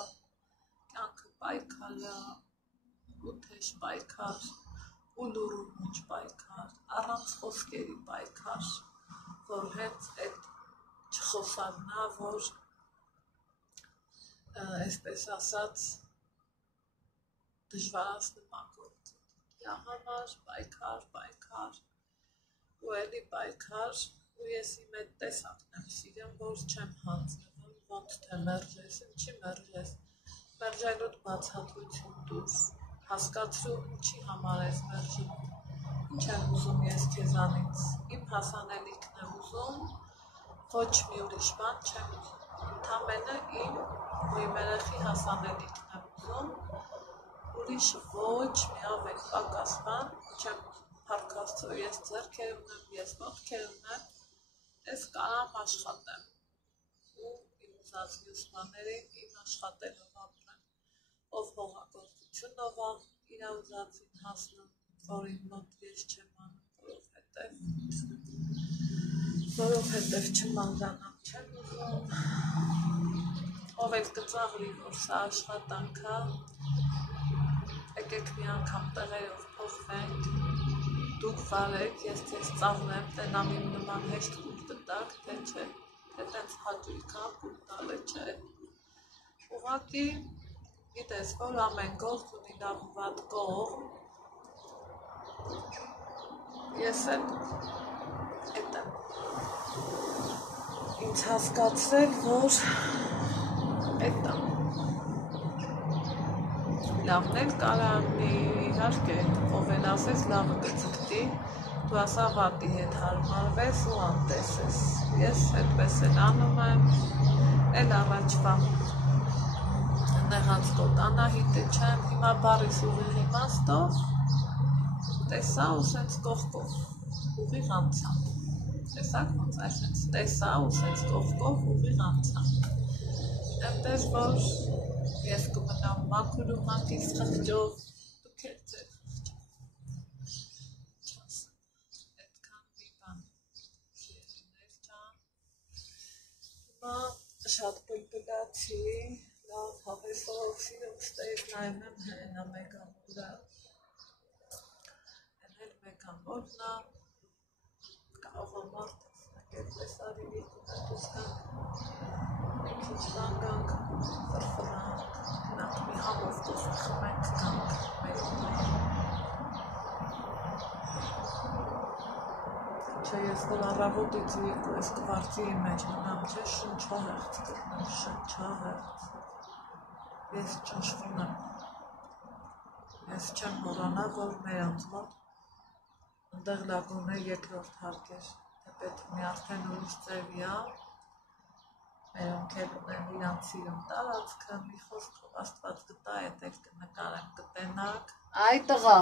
կյանքը պայքար է, ու թեժ պայքար, ու լուռ ու մուճ պայքար, առանց խոսքերի պայքար, որ հենց այդ չխոսանա, որ այսպես ասած դժվարացնում ակորդ դրա համար պայքար ու էլի պայքար ու ես իմ այդ տեսակն եմ սիրում, որ չեմ հանձնվում, ոնց թե մերժես, ինչի մերժես, մերժելուդ բացատրություն տուր, հասկացրու ինչի համար ես մերժում, ինչ եմ ուզում ես քեզանից, իմ հասանելիքն եմ ուզում, ոչ մի ուրիշ բան չեմ ուզում, ընդամենը իմ ու իմ երեխի հասանելիքն եմ ուզում, ուրիշ ոչ մի ավելի պակաս բան չեմ ուզում, փառք Աստծո, ես ձեռքեր ունեմ, ես ոտքեր ունեմ, ես կարամ աշխատեմ ու իմ ուզած մյուս բաներին իմ աշխատելով ապրեմ, ով հողագործությունով է իր ուզածին հասնում, որին մոտ ես չեմ անում, որովհետև չմանրանամ չեմ ուզում, ով էլ կծաղրի, որ սա աշխատանք է, եկեք մի անգամ տեղերով փոխվենք, դուք վարեք, ես ձեզ ծաղրեմ, տենամ իմ նման հեշտ կուր տտակ, թե չէ, թե տենց հաճույք կա կուր տալը չէ, ուղղակի Գիտես, որ ամեն գործ ունի լավ ու վատ կողմ, ես էլ էդ եմ ինձ հասկացրել, որ էդ եմ լավն էլ կարաննի, իհարկե, ով էլ ասես լավը կծկտի, դու ասա վատի հետ հարմարվես ու անտեսես, ես այդպես էլ անում եմ, էլ առաջվա նեղած կոտանահիտը չեմ, հիմա բարիս ուղիղ իմաստով, տեսա ու սենց կողքով, ուղիղ անցամ, տեսակ ոնց այսենց տեսա ու սենց կողքով ուղիղ անցամ, այնտեղ որ ես կմնամ մաքուր ու հանգիստ խղճով, դուք էլ ձեր խղճով, չասեմ, այդքան մի բան, սիրելիներ ջան, հիմա շատ բլբլացի, լավ հավեսով սիրով ստեյք նայում եմ հենա մեկ ամորը, են էլ մեկ ամորնա, կարող ամարդ այդպես արի դուս կանք, մի քիչ կանգանք, ֆրֆրանք, գնանք մի համով կոֆե խմենք կանք մեր չէ ես որ առավոտից 2 կվարձի մեջ մնամ չէ շնչահեղձ կրնեմ, շնչահեղձ ես ճնշվում եմ, ես չեմ հորանա, որ մեր անձմոտ ընդեղ լագոն է երկրորդ հարկ էր, թեպետ մի արդեն ուրիշ ծևյա, մերոնք էլ ունեն իրանց սիրում տարածքը, մի խոսքով աստված գտա էդ էլ կնկարեմ, կտենակ, այ տղա,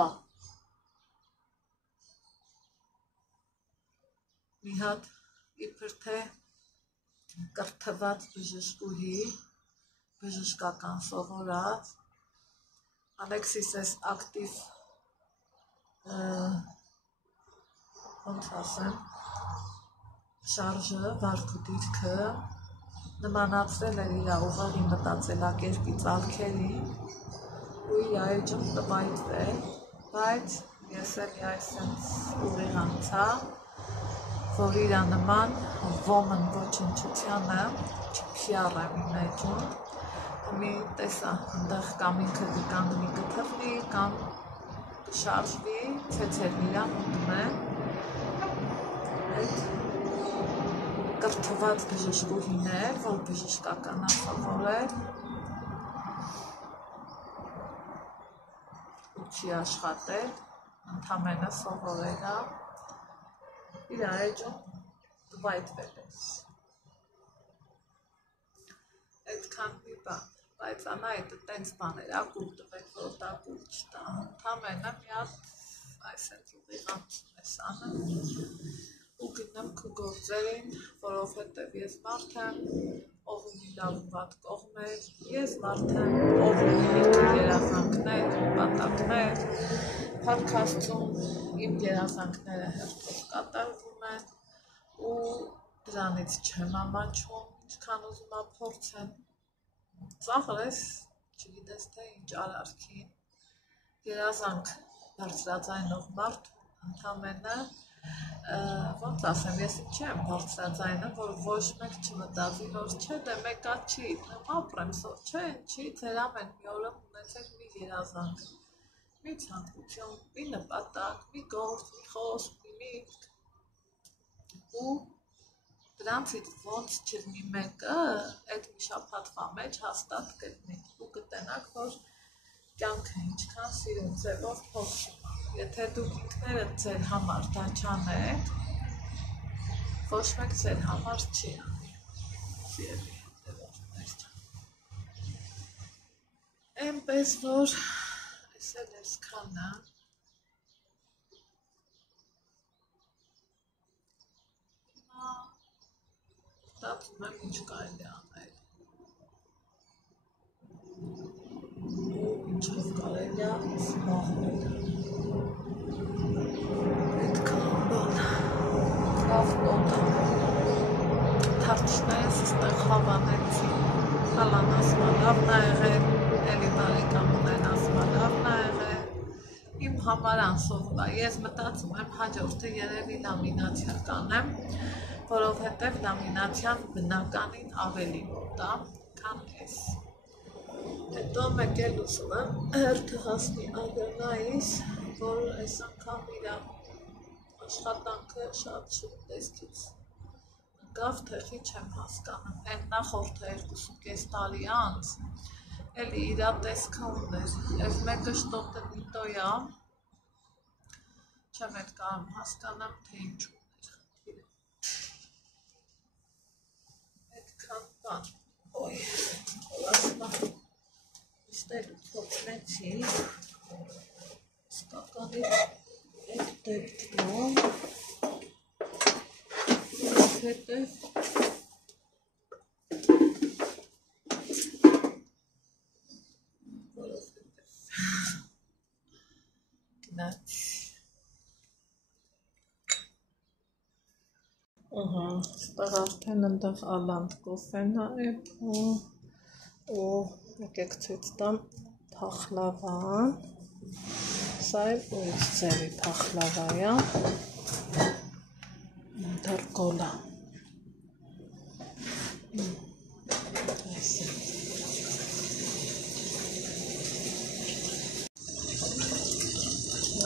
մի հատ իբր թե կրթված բժշկուհի, բժշկական սովորած, Ալեքսիս ես ակտիվ, ոնց ասեմ, շարժը, վարքու դիրքը, նմանացրել էր իր ուղղի մտածելակերպի ծալքերին ու իր այջում տվայտվել, բայց ես էլ այսենց ուղիղ անցա, որ իր նման ոմն ոչնչությանը չփյառ եմ իմ էջում, մի տեսա, ընդեղ կամ ինքը կկանգնի կթռնի, կամ կշարժվի, ցեցերն իրան ուտմեն, այդ կրթված բժշկուհիներ, որ բժշկական սովորել ու չի աշխատել, ընդամենը սովորել է, իր էջում տվայտվել ես։ Այդքան մի բան, բայց անայտը տենց բաներ, ակուլ տվեք, որ տակուլ չտա, ընդամենը մի հատ այսենց ուղիղ անցում ես անում, ու գնամ քո գործերին, որովհետև ես մարդ եմ, ով ունի լավ ու վատ կողմեր, ես մարդ եմ, ով ունի իր երազանքներ, նպատակներ, փոդքասթում իմ երազանքները հերթով կատարվում են ու դրանից չեմ ամաչում, ինչքան ուզում եմ փորձեմ, ծաղրես, չգիտես թե ինչ արարքին, երազանք բարձրաձայնող մարդ ընդամենը ոնց ասեմ, ես չեմ բարձրաձայնում, որ ոչ մեկ չմտածի, որ չէ, դե մեկա չի, ապրեմ, չէ, չի, ձեր ամեն մի օրը ունեցեք մի երազանք, մի ցանկություն, մի նպատակ, մի գործ, մի խոսք, մի միտք, ու դրանցից ոնց չլինի մեկը, այդ մի շաբաթվա մեջ հաստատ կլինի, ու կտենաք, որ կյանքը ինչքան սիրուն ձևով փոխվում է, եթե դուք ինքներդ ձեր համար դա չանեք, ոչ մեկ ձեր համար չի անի, սիրելի հետևորդներ ջան, այնպես որ ես էլ այսքանը մտածում եմ ինչ կարելի անել ու ինչով կարելի է զբաղվել այդքան բան լավ տոտ թարթիշներս ստեղ հավանեցի հալան ասմա լավն ա եղել էլի բարեկամ ունեն ասմա լավն ա եղել իմ համար անսովոր է ես մտածում եմ հաջորդը երևի լամինացիա կանեմ որովհետև լամինացիան բնականին ավելի մոտ է, քան ես։ Հետո մեկ էլ ուզում եմ հերթը հասնի Ադենայից, որ այս անգամ իր աշխատանքը շատ շուտ տեսքից ընկավ, թեխի չեմ հասկանում, են նախորդ 2.5 տարի անց, էլի իր տեսքը ուներ, այս մեկը շտոտը նիտոյա, չեմ էդ կարում հասկանամ, թե ինչ ուներ խնդիրը, այդքան բան, ոյ, ասմա, իստեր թոքնեցի, սկականի էդ դեպքում, հետև գնաց ստեղ արդեն ընդեղ ալանդ կոֆենա էպ ու եկեք ցույց տամ փախլավան սա էլ ուրիշ ձևի փախլավայա դեռ կոլա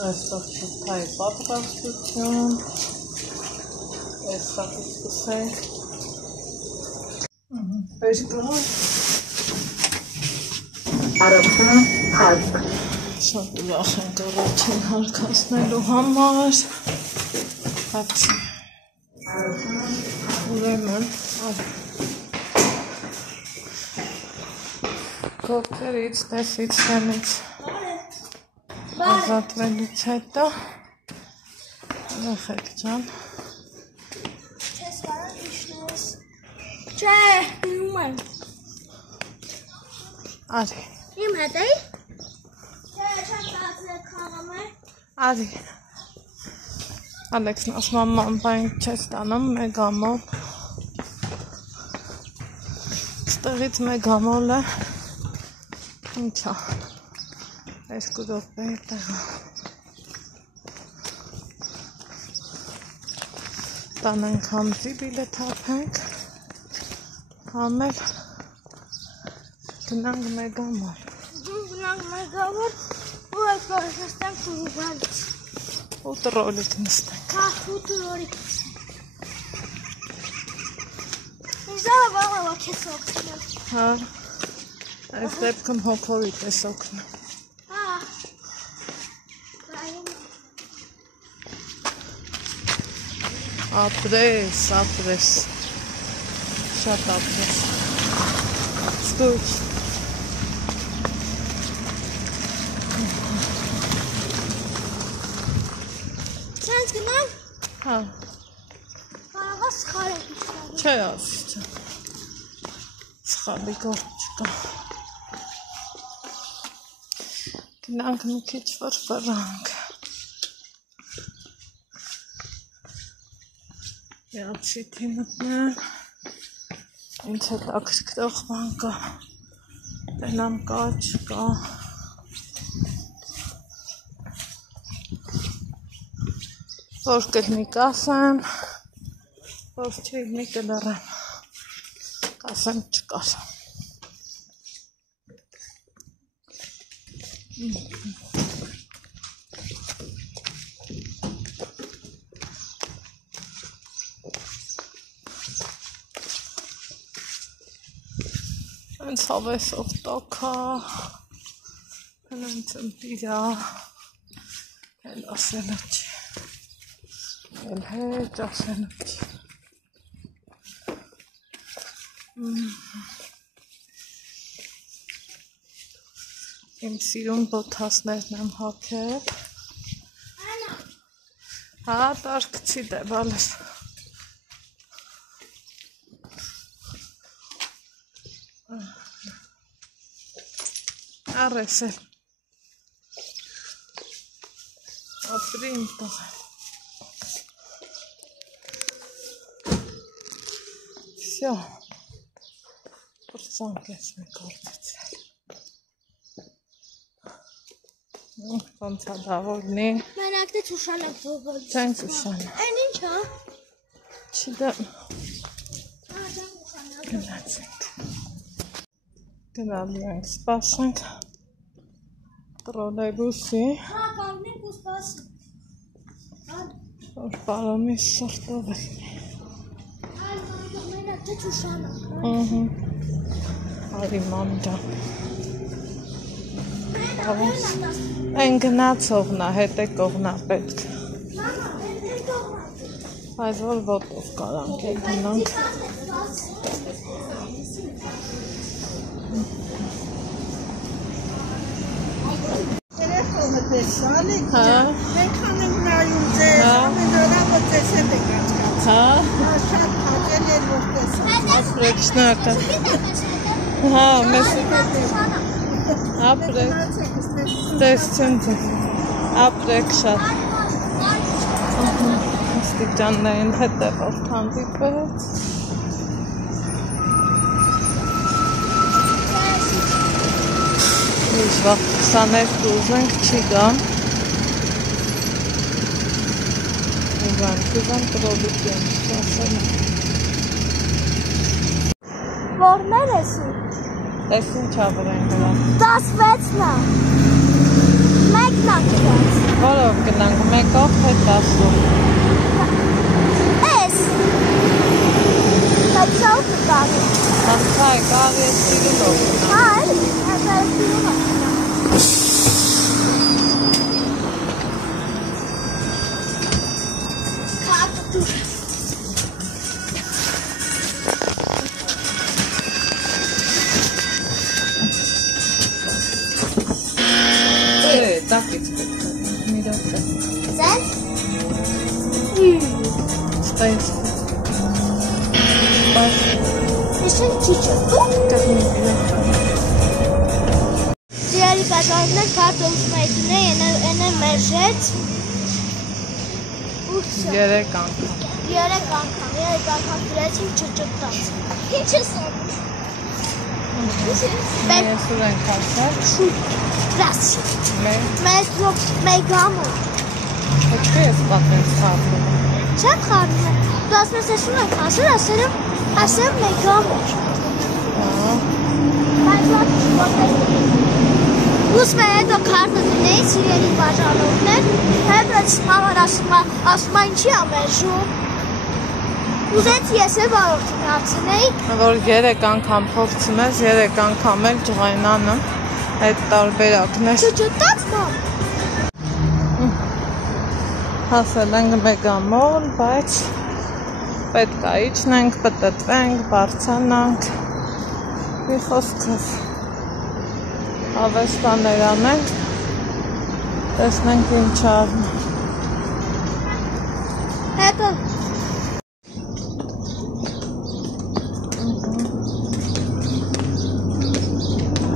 այստեղ շուտայի պատրաստություն Essa discussão. Beijo para nós. Arabistan Park. Շատ ուրախ ենք առաջին հարկացնելու համար։ Հացի։ Ուրեմն, կոկերից, տեսից, սեմից ազատվելուց հետո եղեք ջան։ Չէ, ինում եմ։ Արի։ Իմ հետ էի։ Չէ, չեմ ծածել քաղամ է։ Արի։ Ալեքսն ասում մաման բան չես տանում մեգամոլ։ Ստեղից մեգամոլը ինչա։ 2 րոպեի տեղը։ Տանենք համզի բիլետ հապենք։ Համել գնանք մեգամոլ։ Գնանք մեգամոլ ու այդ բանը նստենք ու գալիս։ Ու տրոլիկ նստենք։ Հա, ու տրոլիկ նստենք։ Իզալը բաղավա քեզ օգնում։ Հա, այս դեպքում հոգովիտ ես օգնում։ Հա, ապրես, ապրես։ Շատ ապրես։ Ստույց։ Չենց գնանք։ Հա։ Կարաղա սխալ եք իշխալու։ Չէ ասի չա։ Սխալի գործ չկա։ Գնանք մի քիչ որ բրանք։ Միացիթի մտնեմ։ Ինձ հետ ակսկրող բան կա, տենամ կա, չկա, որ կլնի կասեմ, որ չիլնի կլրեմ, կասեմ չկար։ Հենց հավեսով տոքա, հենց ընտիրա, էլ ասենը չի, էլ հետ ասենը չի։ Իմ սիրուն բոթասներն եմ հակել։ Հա, տարկցի դեբալես։ Արես էլ։ Ապրի իմ տղա։ Всё։ Պրծանք ես մի կործեցել։ Ոնց է դավորնի։ Մենակ դե չուշանակ բոբոլ։ Չենք ուշանա։ Են ինչ հա։ Չդեմ։ Ահա ուշանակ։ Գնացինք։ Գնալու ենք, սպասենք տրոլեյբուսի, որ պարոմի սրտով է։ Արի մամջան։ Են գնացողն է, հետեկողն է պետք։ Այս որ ոտով կարանք է գնանք։ Տելեֆոնը տեսալ եք, մենքան ենք նայում ձեզ, ամեն օրա որ տեսել եք անցկաց։ Շատ հաճել էր որ տեսալ։ Ապրեք շնորհակալ։ Մեզ ապրեք։ Տեսցեն ձեզ։ Ապրեք շատ։ Աստիճաններին հետևով հանդիպեց։ Իշ վաղ 22 ուզենք չի գամ։ Ուզան տրոլուկ եմ ասել։ Որներ ես ու։ Տես ինչա վր են գնան։ 16-ն է։ Մեկն է գնաց։ Որով գնանք, մեկով թե 10-ով։ Ես։ Բայց շաուտ է գանի։ Անցայ, կարի է սիրելով։ Այլ, հազար սիրում է։ Կատուր։ Տակից պետք է, մի դոկտը։ Ձեն։ Ստայս։ Իշեն չի չտու։ Տեղնի իրոք։ Ձիարի կատարներ կարտոս մայտնե ենե մերժեց։ Երեք անգամ։ Երեք անգամ գրեցին չճտած։ Ինչ ես անում։ Ես ուր ենք հասել։ Շուտ, գրասի։ Մեգամը։ Հետո ես պատենց խարդում։ Չեմ խարդում է։ Դու ասմես ես ուր ենք հասել, ասել մեգամը։ Բայց ուս մեր հետո քարտը դնեի սիրելի բաժանողներ, հետո մաման ասում ինչի ամերժում։ Ուզեց ես է վարորդին հացնեի։ Որ երեք անգամ փորձում ես, երեք անգամ էլ ջղայնանը, այդ տարբերակն է։ Չճտած մամ։ Հասել ենք մեգամոլ, բայց պետք է իջնենք, պտտվենք, բարձանանք։ Մի խոսքով ավեստաներ անենք, տեսնենք ինչ արնը։ Հետո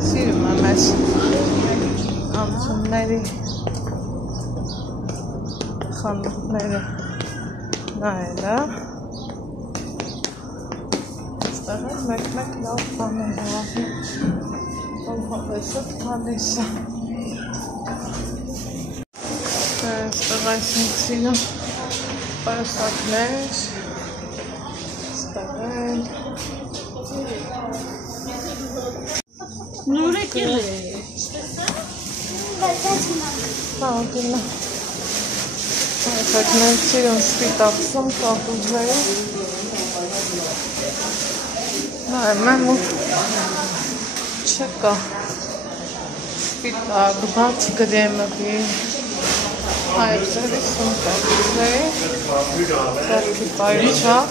Սիրում եմ ես անցումների խանութները նայելը։ Ստեղ էլ մեկ լավ բաներ հավասին։ Ով հավեսը տալիս է։ Ստեղ այսինք սիրում պայուսակներ, ստեղ էլ Նուրեք էլ է։ Հաղգինը Այսակներ սիրում սպիտակսում կապուզները նայում եմ ու չկա սպիտակ, բաց գրեմվի հայրզերի սում կապուզների ձերքի պայուչակ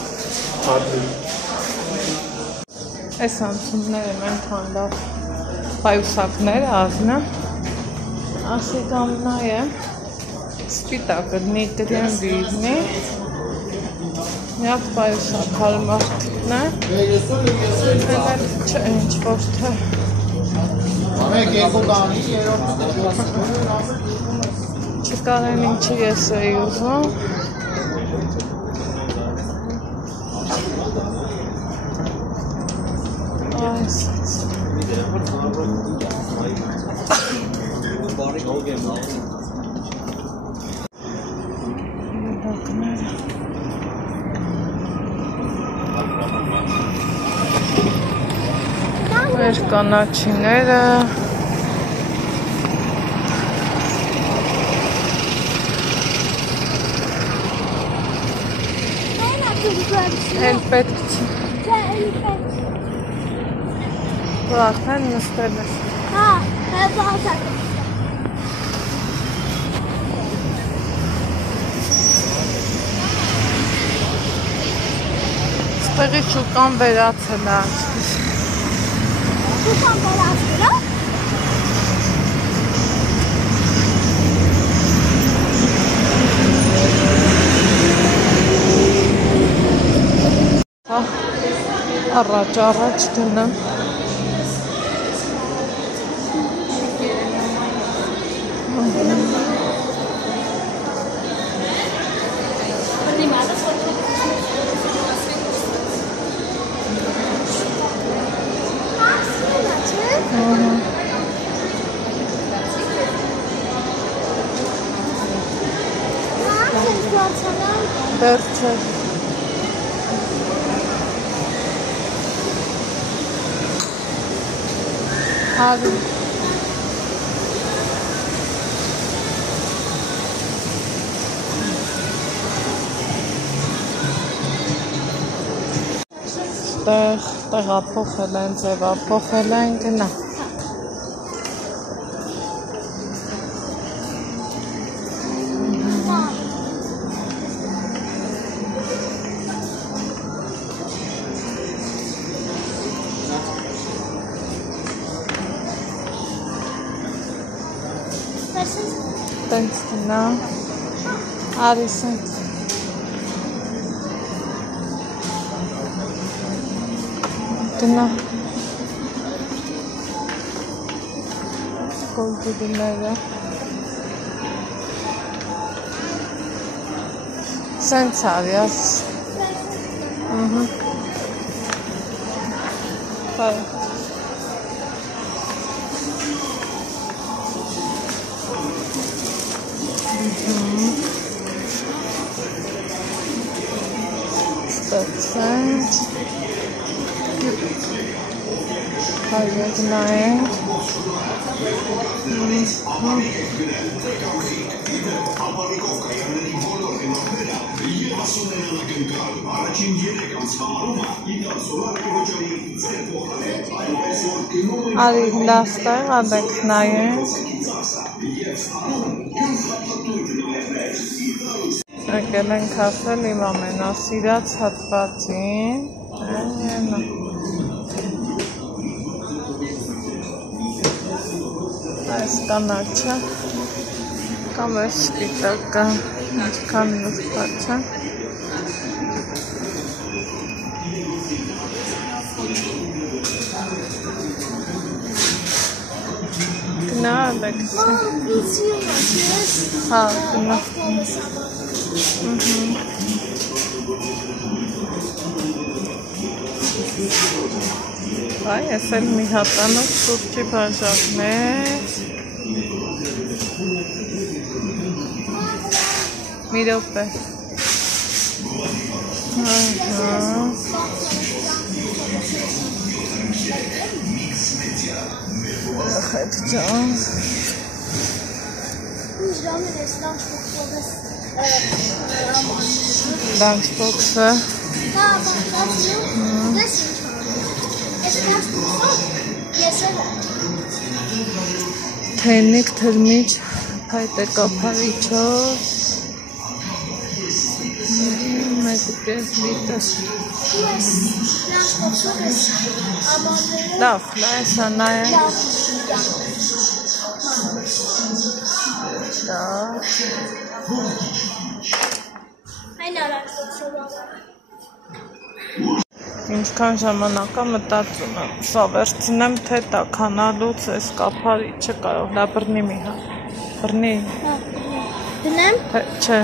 Այս անցումները մենքան լավ պայուսակները ազնը ասիկամ նայեմ Սպիտակը նիտրիեն վիրնի Միակ պայուսակ հարմարդիկն է Չէ ինչ-որ թե Չկարեն ինչի ես էի ուզում Այսից մեր կանաչիները էլ պետք չի որ արդեն նստել ես հա, բաղացակ ստեղի շուկան վերացել է շուկան վերացել է առաջ գնամ դեռ չէ Hadi. Տեղափոխել են, ձևափոխել են, գնա։ Thanks to now. Addison. Gonna go to the mirror. Sense areas. Bye. That's Higher night. Արի լաստեղ ադեք նայենք եկել ենք ասել իմ ամենասիրած հատվածին այս կանաչը կամ այս սպիտակը ինչքան լուսված է գնա ադեք հա գնա Այ, ես էլ մի հատանոց սուրճի բաժակներ մի րոպե Ախետ ջան Lunchbox-ը Թենիկ թրմիչ փայտե կափարիչով մեկ ու կես լիտր լավ, լայսա նայենք Ինչքան ժամանակա մտածում եմ, սա վերցնեմ, թե տաքանալուց այս կափարիչը կարող դա բռնի մի հատ, բռնի Դնեմ? Չէ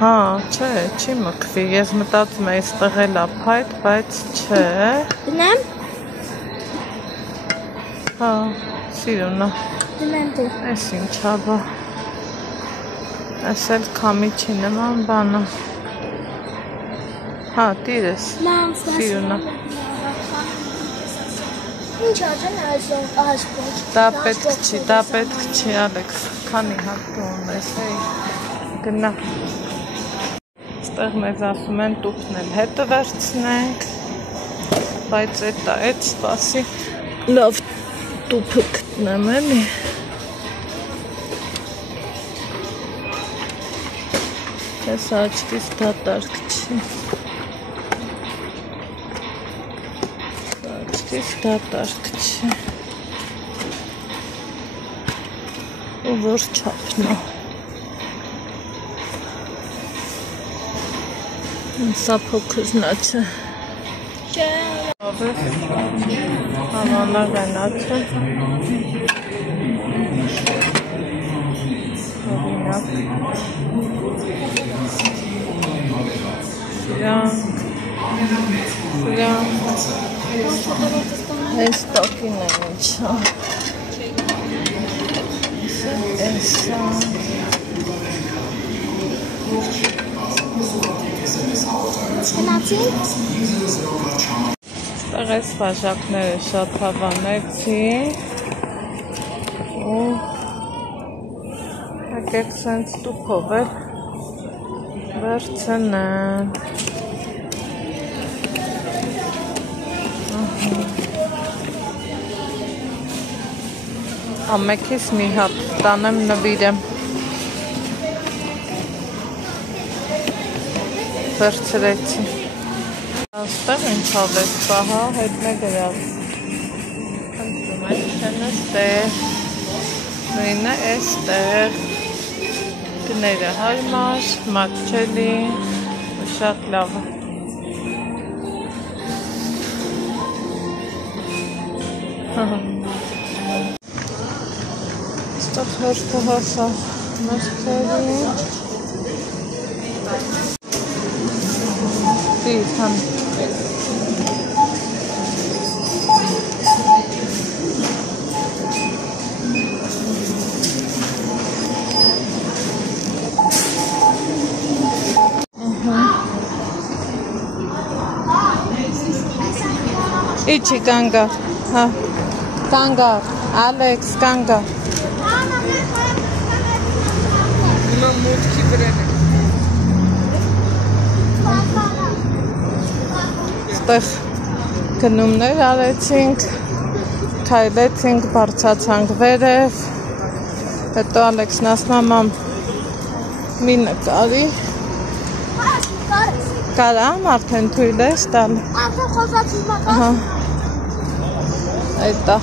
Հա, չէ, չի մկվի, ես մտածում եմ այստեղ էլ է փայտ, բայց չէ Դնեմ? Հա, սիրունա Դնեմ դու Այս ինչա բա Այս էլ կամիչի նման բանը Հա, տիրես Սիրունա Ինչ աջեն այսպես։ Դա պետք չի, Ալեքս, քանի հատ դու ունես, գնա։ Ստեղ մեզ ասում են տուփն էլ հետը վերցնենք, բայց այդ սպասի լավ տուփը գտնեմ էլի։ Ես աչքիս դատարկ չի։ Աչքիս դատարկ չի։ Ու որ չափն է։ Սա փոքրնա չէ։ Չէ։ Համանագանա չէ։ Այս տակին է ինչա։ Էսա։ Գնացի։ Ստեղ այս բաժակները շատ հավանեցի ու եկեք սենց տուփով էլ վերցնեմ։ Ամեքից մի հատ տանեմ նվիրեմ։ Վերցրեցի։ Աստեղ ինչով ես պահա, հետն է գրավ։ Հնդում այն չեն էստեղ, նույնը էստեղ, գները հարմար, մատչելի, ու շատ լավ է։ Ստեղ հերթը հասա մրկերի։ Դիր հան։ Իչի կանգար, հա, կանգար, Ալեքս կանգար։ Հիմա մուտքի վրեն է։ Ստեղ գնումներ արեցինք, քայլեցինք, բարձացանք վերև, հետո Ալեքսն ասում մամ մի նկարի։ Կարամ արդեն թույլ ես տալ։ Արդեն խոսացի մակաս։ Ահա։ Այդ է։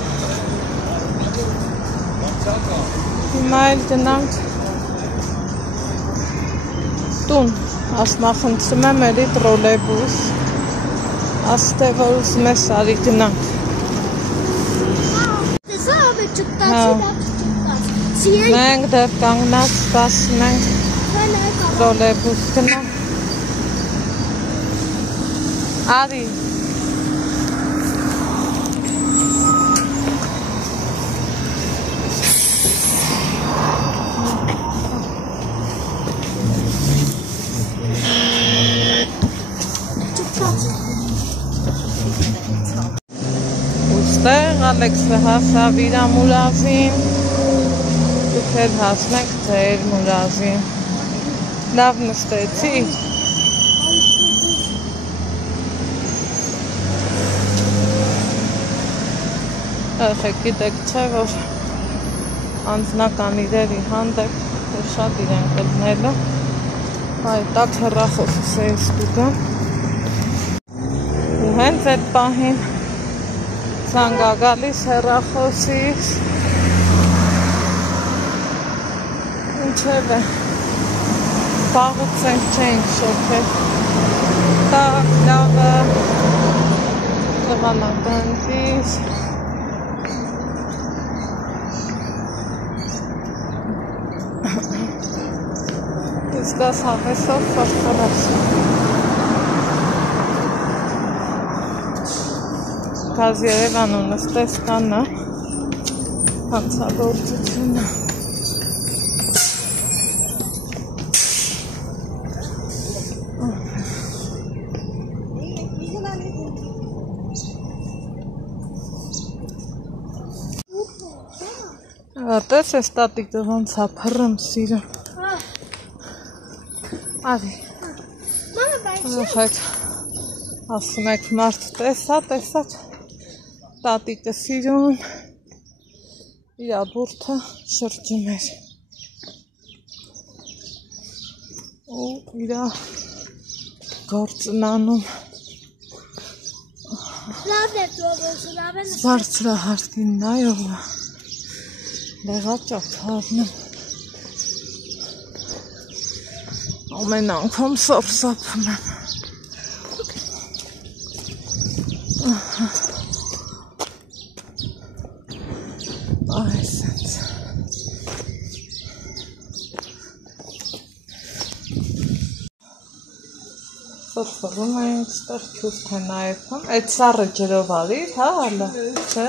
Հիմա էլ գնանք տուն, ասմախնդրում եմ էլի տրոլեյբուս, աստե որ ուզում ես արի գնանք։ Տեսա ով է ճտացի, դա ճտաց։ Մենք դեպ կանգնած սպասում ենք տրոլեյբուս գնանք։ Արի։ Ուստեղ Ալեքսը հասավ իր մուրազին, դուք էլ հասնեք ձեր մուրազին։ Լավ նստեցի։ Եղեք գիտեք չէ, որ անձնական իրերի հանդեպ շատ իրեն կլնելը, այտակ հեռախոսս է ստուգան, ու հենց այդ պահին զանգա գալիս հեռախոսից, ինչև է, պաղուց ենք չենք շոքել, տակ, լավը, լվանականքից, Զգաս հավեսով վարդարած։ Գազ Երևան ու նստես կանը հանցագործությունը։ Տես ես տատիկը ոնց է փռում սիրում։ Արի։ Մամա, բայց Այդ ասում եք մարդ տեսա տատիկը սիրում իր բուրդը շրջում էր ու իր գործն անում լավն է դու լավն է բարձրահարկին նայող լեղաճապ հարնում ամեն անգամ սարսափում եմ այսենց սրվում ենք ստեղ քյուրք է նայվում այդ սառը ջրով արիր հա հալա չէ